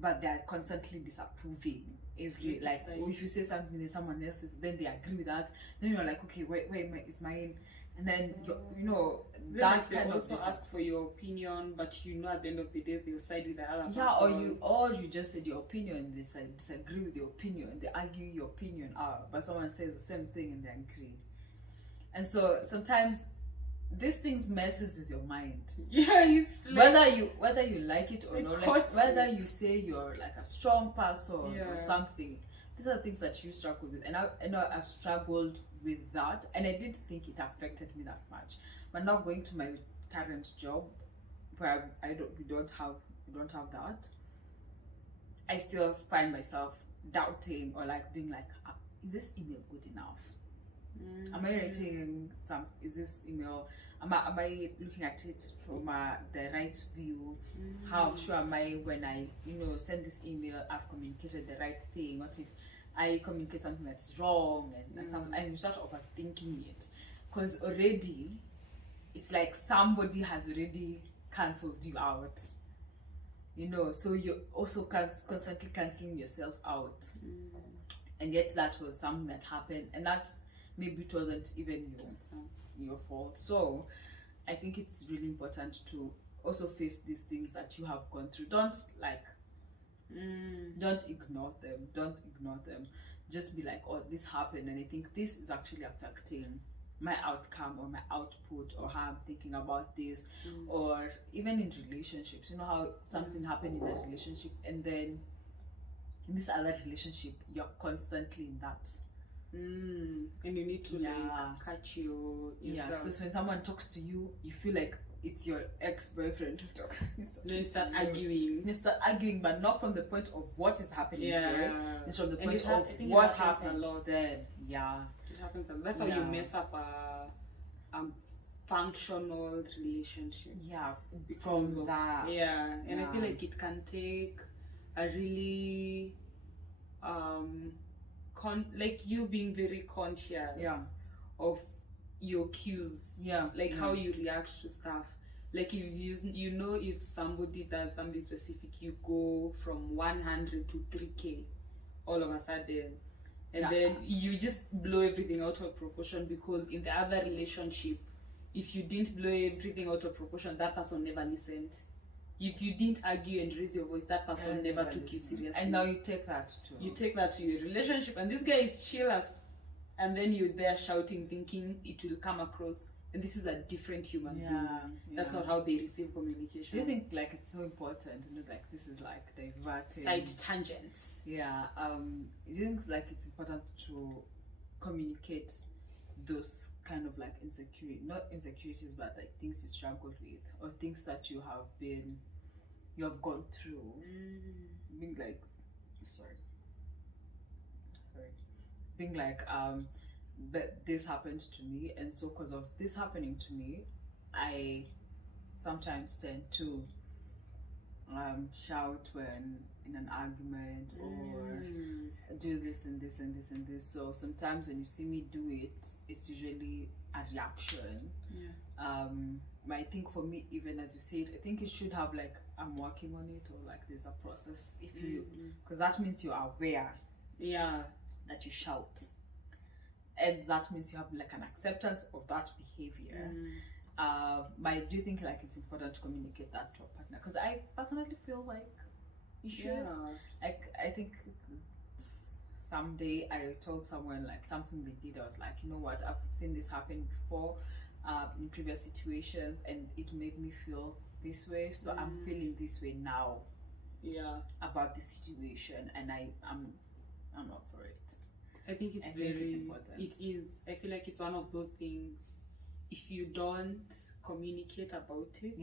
but they're constantly disapproving every like if you say something and someone else is, then they agree with that, then you're like, okay, wait, it's mine. And then you know that kind of also ask for your opinion, but you know at the end of the day they'll side with the other person. Yeah, or you just said your opinion, they disagree with your opinion, they argue your opinion out, but someone says the same thing and they agree. And so sometimes these things messes with your mind. Yeah, it's like, whether you like it or not, like whether you say you're like a strong person or something. These are the things that you struggle with, and I know I've struggled with that, and I didn't think it affected me that much. But now going to my current job, where we don't have that, I still find myself doubting or like being like, is this email good enough? Am I writing is this email, am I looking at it from the right view? How sure am I when I send this email I've communicated the right thing? What if I communicate something that's wrong and you start overthinking it, because already it's like somebody has already cancelled you out, so you're also constantly cancelling yourself out. And yet that was something that happened, and that's maybe it wasn't even your fault. So I think it's really important to also face these things that you have gone through. Don't ignore them. Just be like, oh, this happened, and I think this is actually affecting my outcome or my output or how I'm thinking about this. Or even in relationships, how something happened in a relationship, and then in this other relationship you're constantly in that, and you need to like catch yourself. So when someone talks to you, you feel like it's your ex-boyfriend who talks. You start arguing, but not from the point of what is happening here. It's from the point of what happened a lot. Then it happens a lot. That's how you mess up a functional relationship. Because of that. And I feel like it can take a really like you being very conscious of your cues, like how you react to stuff. Like if if somebody does something specific, you go from 100 to 3k all of a sudden, and then you just blow everything out of proportion, because in the other relationship, if you didn't blow everything out of proportion, that person never listened. If you didn't argue and raise your voice, that person never took you seriously. And now you take that to your relationship, and this guy is chill as, and then you're there shouting, thinking it will come across, and this is a different human being. That's not how they receive communication. Do you think like it's so important, like this is like diverting side tangents? Do you think like it's important to communicate those kind of like not insecurities, but like things you struggled with, or things that you have gone through, being like being like but this happened to me, and so because of this happening to me, I sometimes tend to shout when in an argument, or do this and this and this and this. So sometimes when you see me do it, it's usually a reaction. But I think for me, even as you say it, I think it should have like I'm working on it, or like there's a process, if you, because that means you're aware that you shout, and that means you have like an acceptance of that behavior. But do you think like it's important to communicate that to a partner? Because I personally feel like you should. Like I think someday I told someone like something they did, I was like, you know what, I've seen this happen before in previous situations, and it made me feel this way, so I'm feeling this way now about the situation, and I'm not for it. I think it's it's important. It is. I feel like it's one of those things. If you don't communicate about it,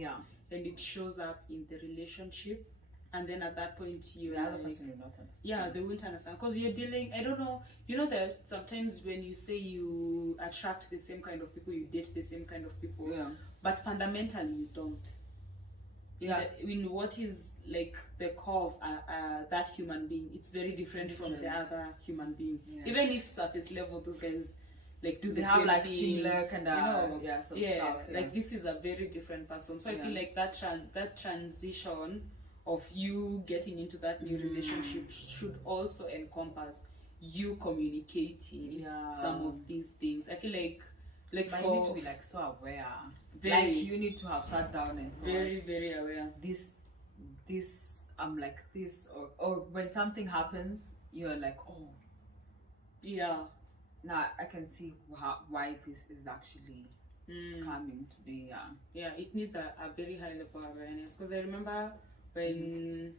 and it shows up in the relationship, and then at that point you the other person will not understand. Yeah, they won't understand because you're dealing. I don't know. You know that sometimes when you say you attract the same kind of people, you date the same kind of people, but fundamentally you don't. In what is like the core of that human being, it's very different from the other human being. Even if surface level those guys like do the same like thing, similar kind of stuff, like this is a very different person. So I feel like that transition of you getting into that new relationship should also encompass you communicating some of these things. I feel like but you need to be like so aware. Like you need to have sat down and thought, very aware. This I'm like this, or when something happens, you're like, oh, now I can see why this is actually coming to be. It needs a very high level of awareness, because I remember when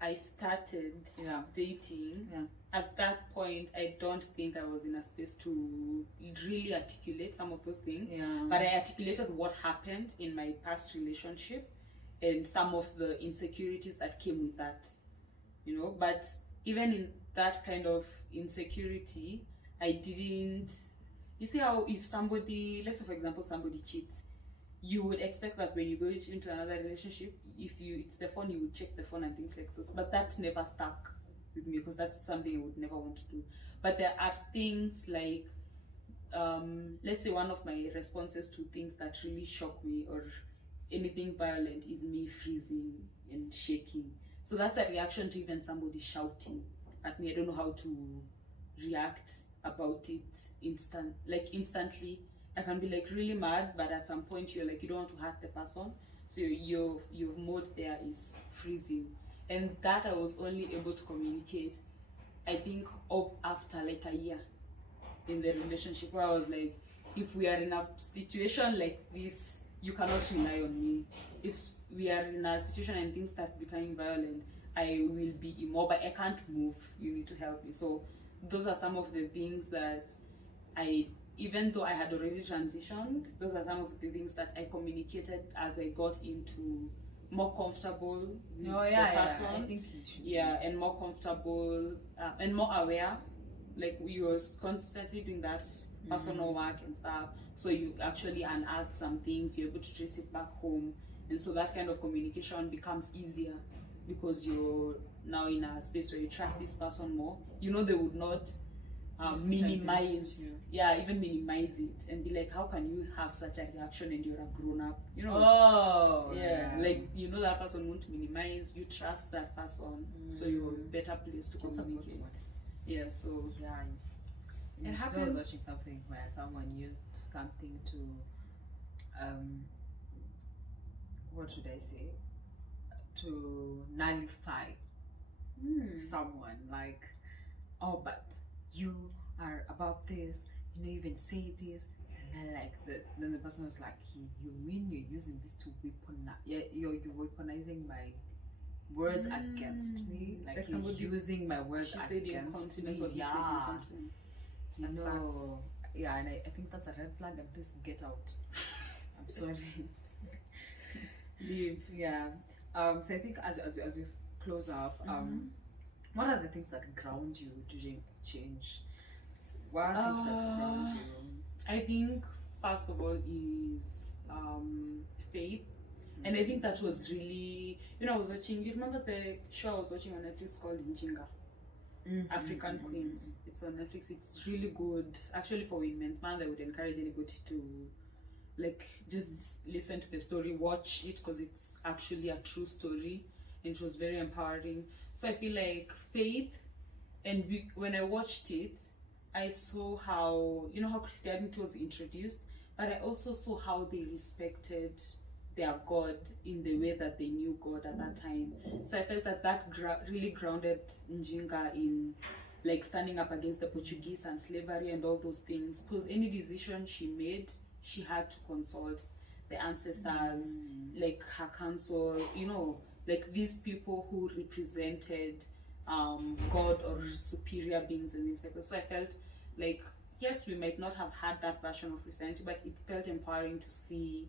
I started dating, at that point I don't think I was in a space to really articulate some of those things, but I articulated what happened in my past relationship and some of the insecurities that came with that, you know. But even in that kind of insecurity, I didn't, you see how if somebody, let's say for example somebody cheats, you would expect that when you go into another relationship, if it's the phone, you would check the phone and things like those. But that never stuck with me, because that's something I would never want to do. But there are things like, let's say one of my responses to things that really shock me or anything violent is me freezing and shaking. So that's a reaction to even somebody shouting at me. I don't know how to react about it instantly. I can be like really mad, but at some point you're like, you don't want to hurt the person, so your mode there is freezing. And that I was only able to communicate, I think, after like a year in the relationship, where I was like, if we are in a situation like this, you cannot rely on me. If we are in a situation and things start becoming violent, I will be immobile. I can't move. You need to help me. So those are some of the things that even though I had already transitioned, those are some of the things that I communicated as I got into more comfortable with the person. I think you should. And more comfortable and more aware. Like we were constantly doing that personal work and stuff. So you actually unearth some things, you're able to trace it back home. And so that kind of communication becomes easier, because you're now in a space where you trust this person more. You know they would not minimize even minimize it and be like, how can you have such a reaction and you're a grown-up, you know? Like, you know, that person won't minimize, you trust that person, so you're in a better place to communicate. It happens. I was watching something where someone used something to what should I say, to nullify someone, like, oh, but you are about this, you know, even say this, and then like then the person was like, you mean you're using this to weaponize? You're weaponizing my words against me, like you're using my words against me. You know, and I think that's a red flag, and please get out. I'm sorry. Leave. So I think as we close up, what are the things that ground you during change? What are things that ground you? I think first of all is faith. And I think that was really, you know, I was watching, you remember the show I was watching on Netflix called Njinga? African Queens. It's on Netflix. It's really good. Actually, for Women's Month, I would encourage anybody to like just listen to the story, watch it, because it's actually a true story, and it was very empowering. So I feel like faith, and when I watched it, I saw how, you know, how Christianity was introduced, but I also saw how they respected their God in the way that they knew God at that time. So I felt that really grounded Njinga in like standing up against the Portuguese and slavery and all those things, because any decision she made, she had to consult the ancestors, like her council, you know, like these people who represented God or superior beings and things like that. So I felt like, yes, we might not have had that version of Christianity, but it felt empowering to see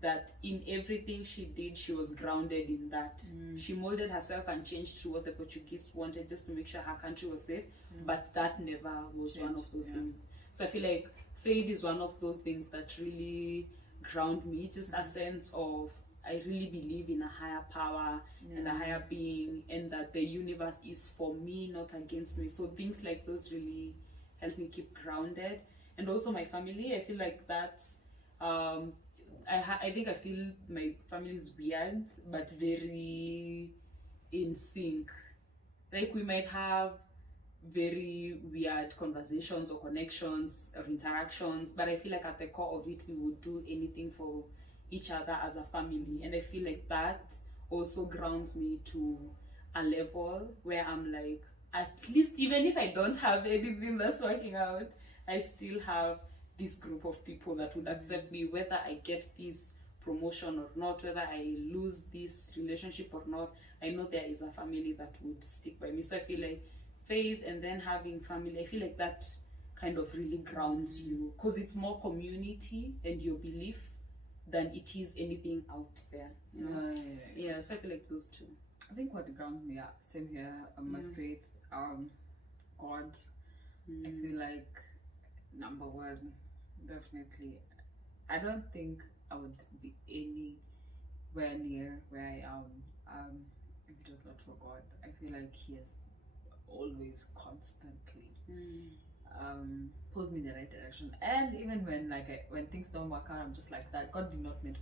that in everything she did, she was grounded in that. She molded herself and changed to what the Portuguese wanted just to make sure her country was safe, but that never was one of those things. So I feel like faith is one of those things that really ground me, just a sense of I really believe in a higher power and a higher being, and that the universe is for me, not against me. So things like those really help me keep grounded. And also my family, I feel like that's I think I feel my family is weird but very in sync. Like we might have very weird conversations or connections or interactions, but I feel like at the core of it we would do anything for each other as a family. And I feel like that also grounds me to a level where I'm like, at least even if I don't have anything that's working out, I still have this group of people that would accept me, whether I get this promotion or not, whether I lose this relationship or not. I know there is a family that would stick by me. So I feel like faith and then having family, I feel like that kind of really grounds you, because it's more community and your belief than it is anything out there, you know? Yeah, so I feel like those two. I think what grounds me, same here, my faith, God. I feel like number one, definitely. I don't think I would be anywhere near where I am if it was not for God. I feel like He has always constantly pulled me in the right direction. And even when when things don't work out, I'm just like, that God did not meant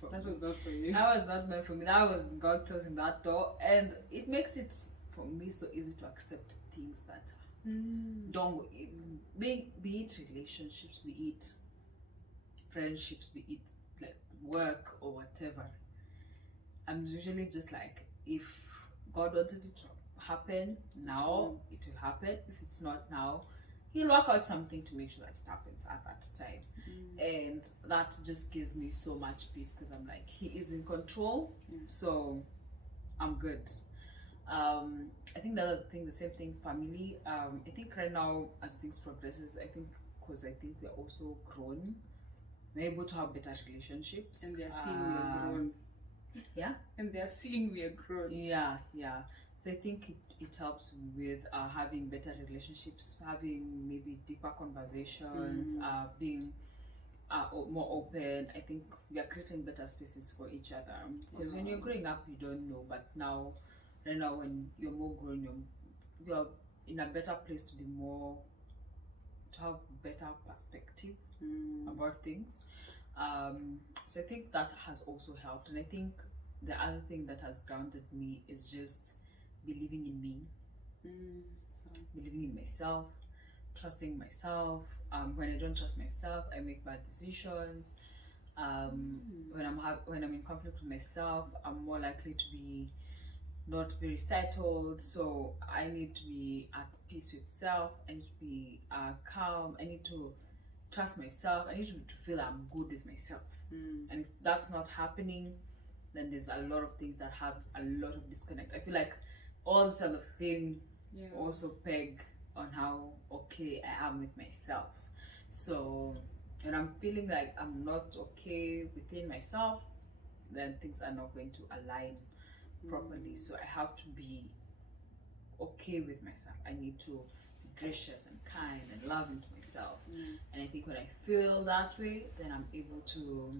for That me. was not for you. That was not meant for me. That was God closing that door, and it makes it for me so easy to accept things that don't go. Be it relationships, be it friendships, be it like work or whatever. I'm usually just like, if God wanted it to happen now, it will happen. If it's not now, He'll work out something to make sure that it happens at that time. And that just gives me so much peace, because I'm like, He is in control, so I'm good. I think the other thing, the same thing, family. I think right now, as things progresses, I think because I think we're also grown, we're able to have better relationships, And they're seeing we're grown. Yeah, And they're seeing we're grown. yeah. So I think it helps with having better relationships, having maybe deeper conversations, being more open. I think we are creating better spaces for each other, because when you're growing up, you don't know, but now, right now, when you're more grown, you're in a better place to have better perspective about things. So I think that has also helped. And I think the other thing that has grounded me is just believing in me, believing in myself, trusting myself. When I don't trust myself, I make bad decisions. When I'm in conflict with myself, I'm more likely to be not very settled. So I need to be at peace with self. I need to be calm. I need to trust myself. I need to feel I'm good with myself. And if that's not happening, then there's a lot of things that have a lot of disconnect. I feel like all this other thing also peg on how okay I am with myself. So when I'm feeling like I'm not okay within myself, then things are not going to align properly. So I have to be okay with myself. I need to be gracious and kind and loving to myself. And I think when I feel that way, then I'm able to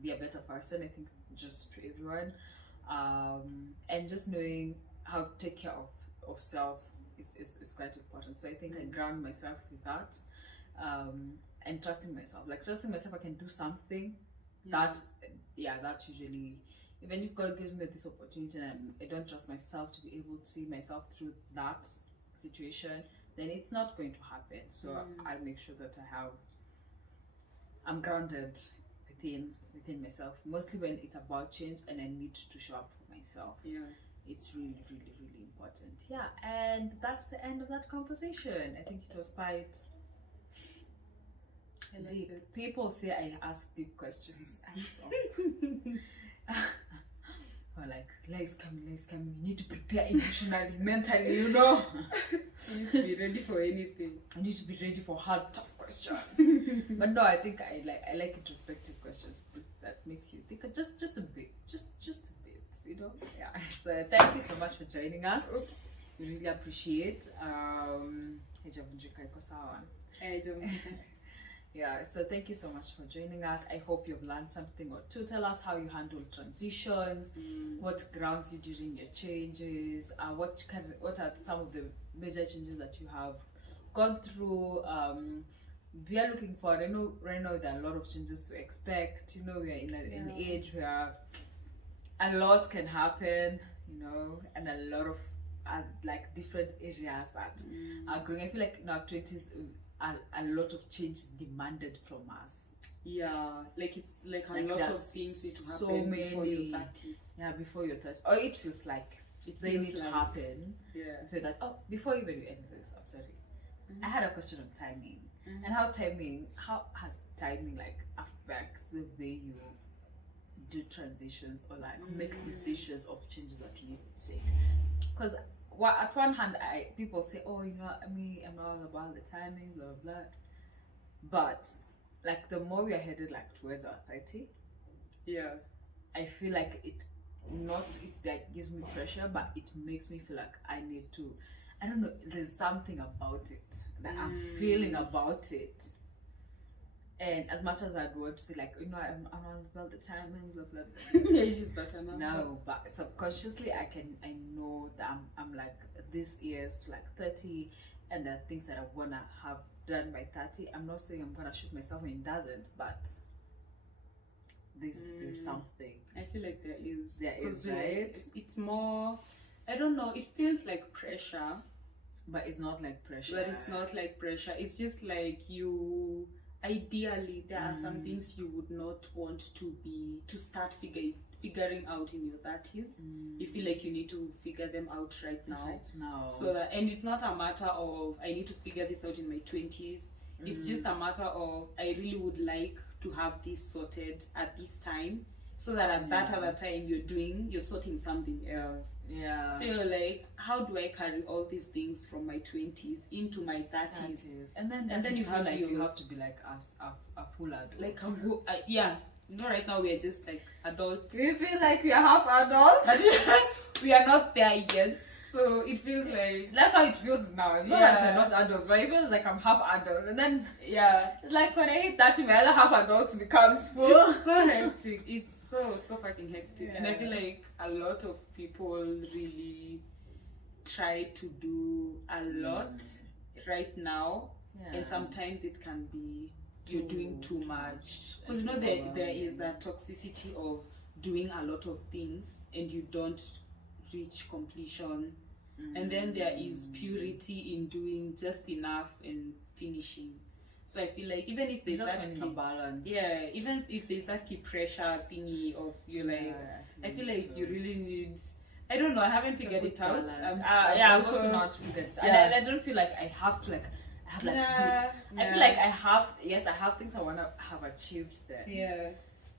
be a better person, I think, just to everyone. And just knowing how to take care of self is quite important. So I think I ground myself with that, and trusting myself. Like trusting myself, I can do something. That usually, even if God gives me this opportunity and I don't trust myself to be able to see myself through that situation, then it's not going to happen. So I make sure that I'm grounded within myself, mostly when it's about change and I need to show up for myself. it's really, really, really important. Yeah, and that's the end of that conversation. I think it was quite deep. People say I ask deep questions. I stop. Or like, lies coming. You need to prepare emotionally, mentally, you know. You need to be ready for anything. I need to be ready for hard, tough questions. But no, I think I like introspective questions that makes you think just a bit, just a bit, you know. Yeah. So thank you so much for joining us. Oops. We really appreciate. Yeah, so thank you so much for joining us. I hope you've learned something or two. Tell us how you handle transitions, what grounds you during your changes, what are some of the major changes that you have gone through. We are looking forward. I know right now there are a lot of changes to expect. You know, we are in an age where a lot can happen, you know, and a lot of like different areas that are growing. I feel like in our 20s, a lot of change is demanded from us. Yeah, like it's like a lot of things need to happen so many, before you're 30. Yeah, before you're 30. Or it feels like they need to happen. Yeah. Before that. Oh, before even you end this, I'm sorry. I had a question on timing. And how has timing like affects the way you do transitions or like make decisions of changes that you need to take? Because at one hand, people say, oh, you know, I'm all about the timing, blah blah blah. But like the more we are headed like towards our 30, yeah, I feel like it like gives me pressure, but it makes me feel like I need to. I don't know. There's something about it that I'm feeling about it. And as much as I'd want to say, like, you know, I'm all about the timing, blah blah blah. Yeah, it's just better now. No, but subconsciously, I know that I'm like this years to like 30, and there are things that I wanna have done by 30. I'm not saying I'm gonna shoot myself when it doesn't, but there's something. I feel like there is, right? It's more, I don't know, it feels like pressure. But it's not like pressure. But it's not like pressure. It's just like you, ideally, there are some things you would not want to start figuring out in your 30s. You feel like you need to figure them out right now. So that, and it's not a matter of I need to figure this out in my 20s. It's just a matter of I really would like to have this sorted at this time, so that at that other time you're sorting something else. Yeah. So you're like, how do I carry all these things from my 20s into my 30s? And then you have to be like a full adult. Like yeah. You know, right now we are just like adults. Do you feel like we are half adults? We are not there yet. So it feels like that's how it feels now. It's not that we're not adults, but it feels like I'm half adult. And then it's like when I hit 30, my other half adults becomes full. It's so hectic. It's so fucking hectic. And I feel like a lot of people really try to do a lot right now, and sometimes it can be you're doing too much. Because you know there is a toxicity of doing a lot of things and you don't reach completion, and then there is purity in doing just enough and finishing. So I feel like even if there's that balance, even if there's that key pressure thingy of you like, I feel like you really need. I don't know. I haven't figured it out. I'm also not figured it out. And I don't feel like I have to I have this. I feel like I have things I wanna have achieved there. Yeah.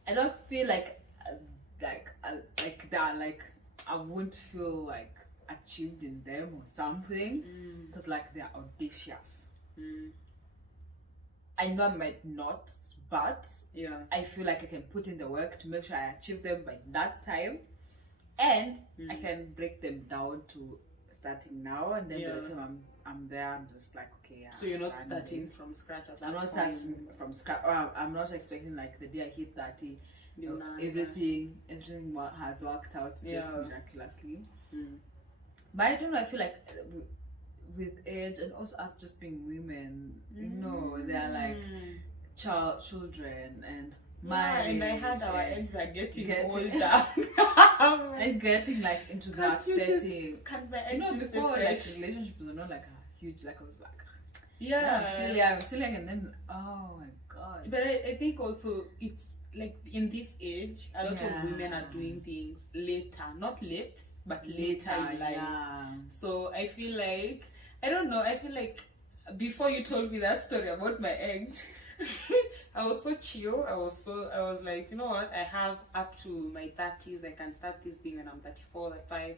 I don't feel like that. Like I won't feel like achieved in them or something, because like they're audacious. I know I might not, but I feel like I can put in the work to make sure I achieve them by that time, and I can break them down to starting now, and then by the time I'm there, I'm just like, okay. So you're not starting from scratch at that I'm not point. starting from scratch. I'm not expecting like the day I hit 30, everything has worked out just miraculously. But I don't know, I feel like with age and also us just being women, you know, they're like children and and I heard our eggs are getting older and getting like into that setting. Can my eggs before like relationships were not like a huge, like I was like I'm still young, and then oh my god. But I think also it's like in this age, a lot of women are doing things later, not late, but later in life. Yeah. So I feel like, I don't know, I feel like before you told me that story about my eggs, I was so chill. I was like, you know what, I have up to my 30s, I can start this thing when I'm 34, 35.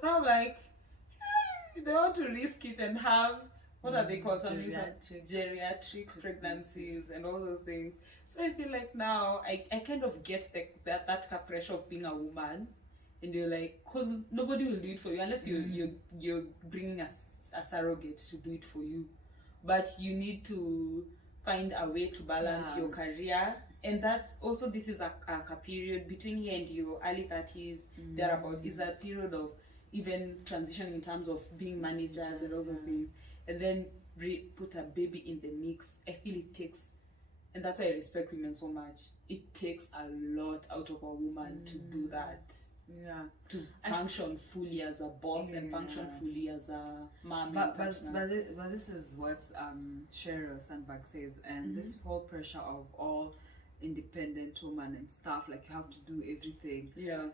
But I'm like, they want to risk it and have, what are they called? Geriatric pregnancies and all those things. So I feel like now I kind of get that pressure of being a woman, and you're like, because nobody will do it for you unless you're bringing a surrogate to do it for you. But you need to find a way to balance your career, and that's also, this is a period between here and your early 30s thereabout, is a period of even transitioning in terms of being managers and all those things, and then put a baby in the mix. I feel it takes, and that's why I respect women so much, it takes a lot out of a woman to do that. Yeah, to function fully as a boss and function fully as a mom. But this is what Sheryl Sandberg says, and this whole pressure of all independent women and stuff, like you have to do everything. Yeah,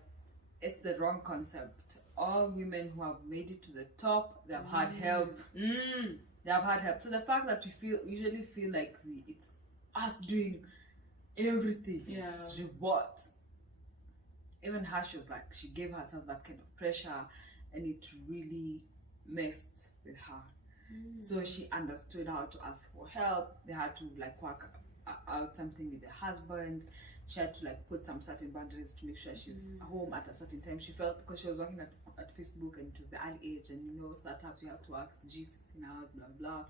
it's the wrong concept. All women who have made it to the top, they have had help. They have had help. So the fact that we usually feel like it's us doing everything. Yeah. What? Even her, she was like, she gave herself that kind of pressure, and it really messed with her. So she understood how to ask for help. They had to like work out something with the husband. She had to like put some certain boundaries to make sure she's home at a certain time. She felt, because she was working at Facebook, and it was the early age, and you know, startups, you have to work 16 hours, blah blah.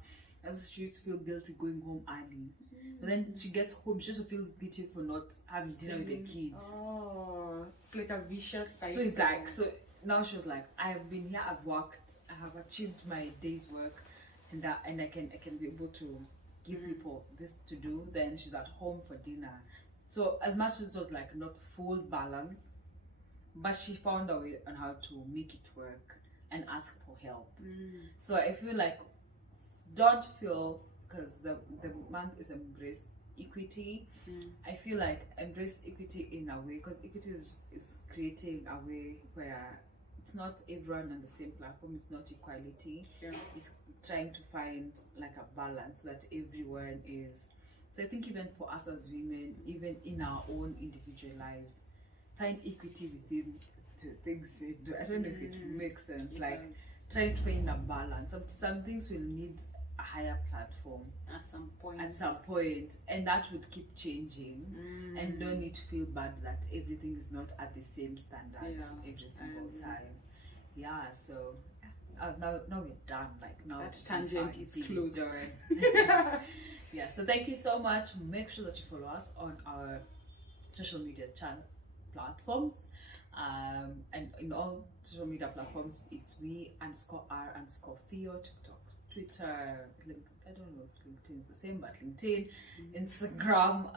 As she used to feel guilty going home early. But then she gets home, she also feels guilty for not having dinner with the kids. Oh, it's like a vicious cycle. So it's like, so now she was like, I have been here, I've worked, I have achieved my day's work, and I can be able to give people this to do. Then she's at home for dinner. So as much as it was like not full balance, but she found a way on how to make it work and ask for help. So I feel like, don't feel, because the month is embrace equity. I feel like embrace equity in a way, because equity is creating a way where it's not everyone on the same platform, it's not equality. It's trying to find like a balance that everyone is. So I think even for us as women, even in our own individual lives, find equity within the things we do. I don't know if it makes sense. Like trying to find a balance. Some things will need a higher platform at some point, and that would keep changing. And don't need to feel bad that everything is not at the same standards every single time. So now we're done. Like now that tangent is closed. So thank you so much. Make sure that you follow us on our social media platforms, and in all social media platforms, it's we_r_Fio, TikTok, Twitter, I don't know if LinkedIn is the same, but LinkedIn, Instagram.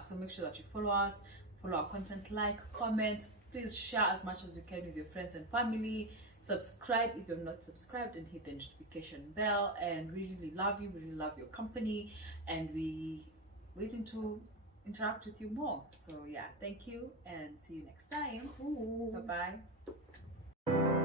So make sure that you follow us, follow our content, like, comment, please share as much as you can with your friends and family. Subscribe if you're not subscribed, and hit the notification bell. And we really love you, we really love your company, and we waiting to interact with you more. So thank you, and see you next time. Bye bye.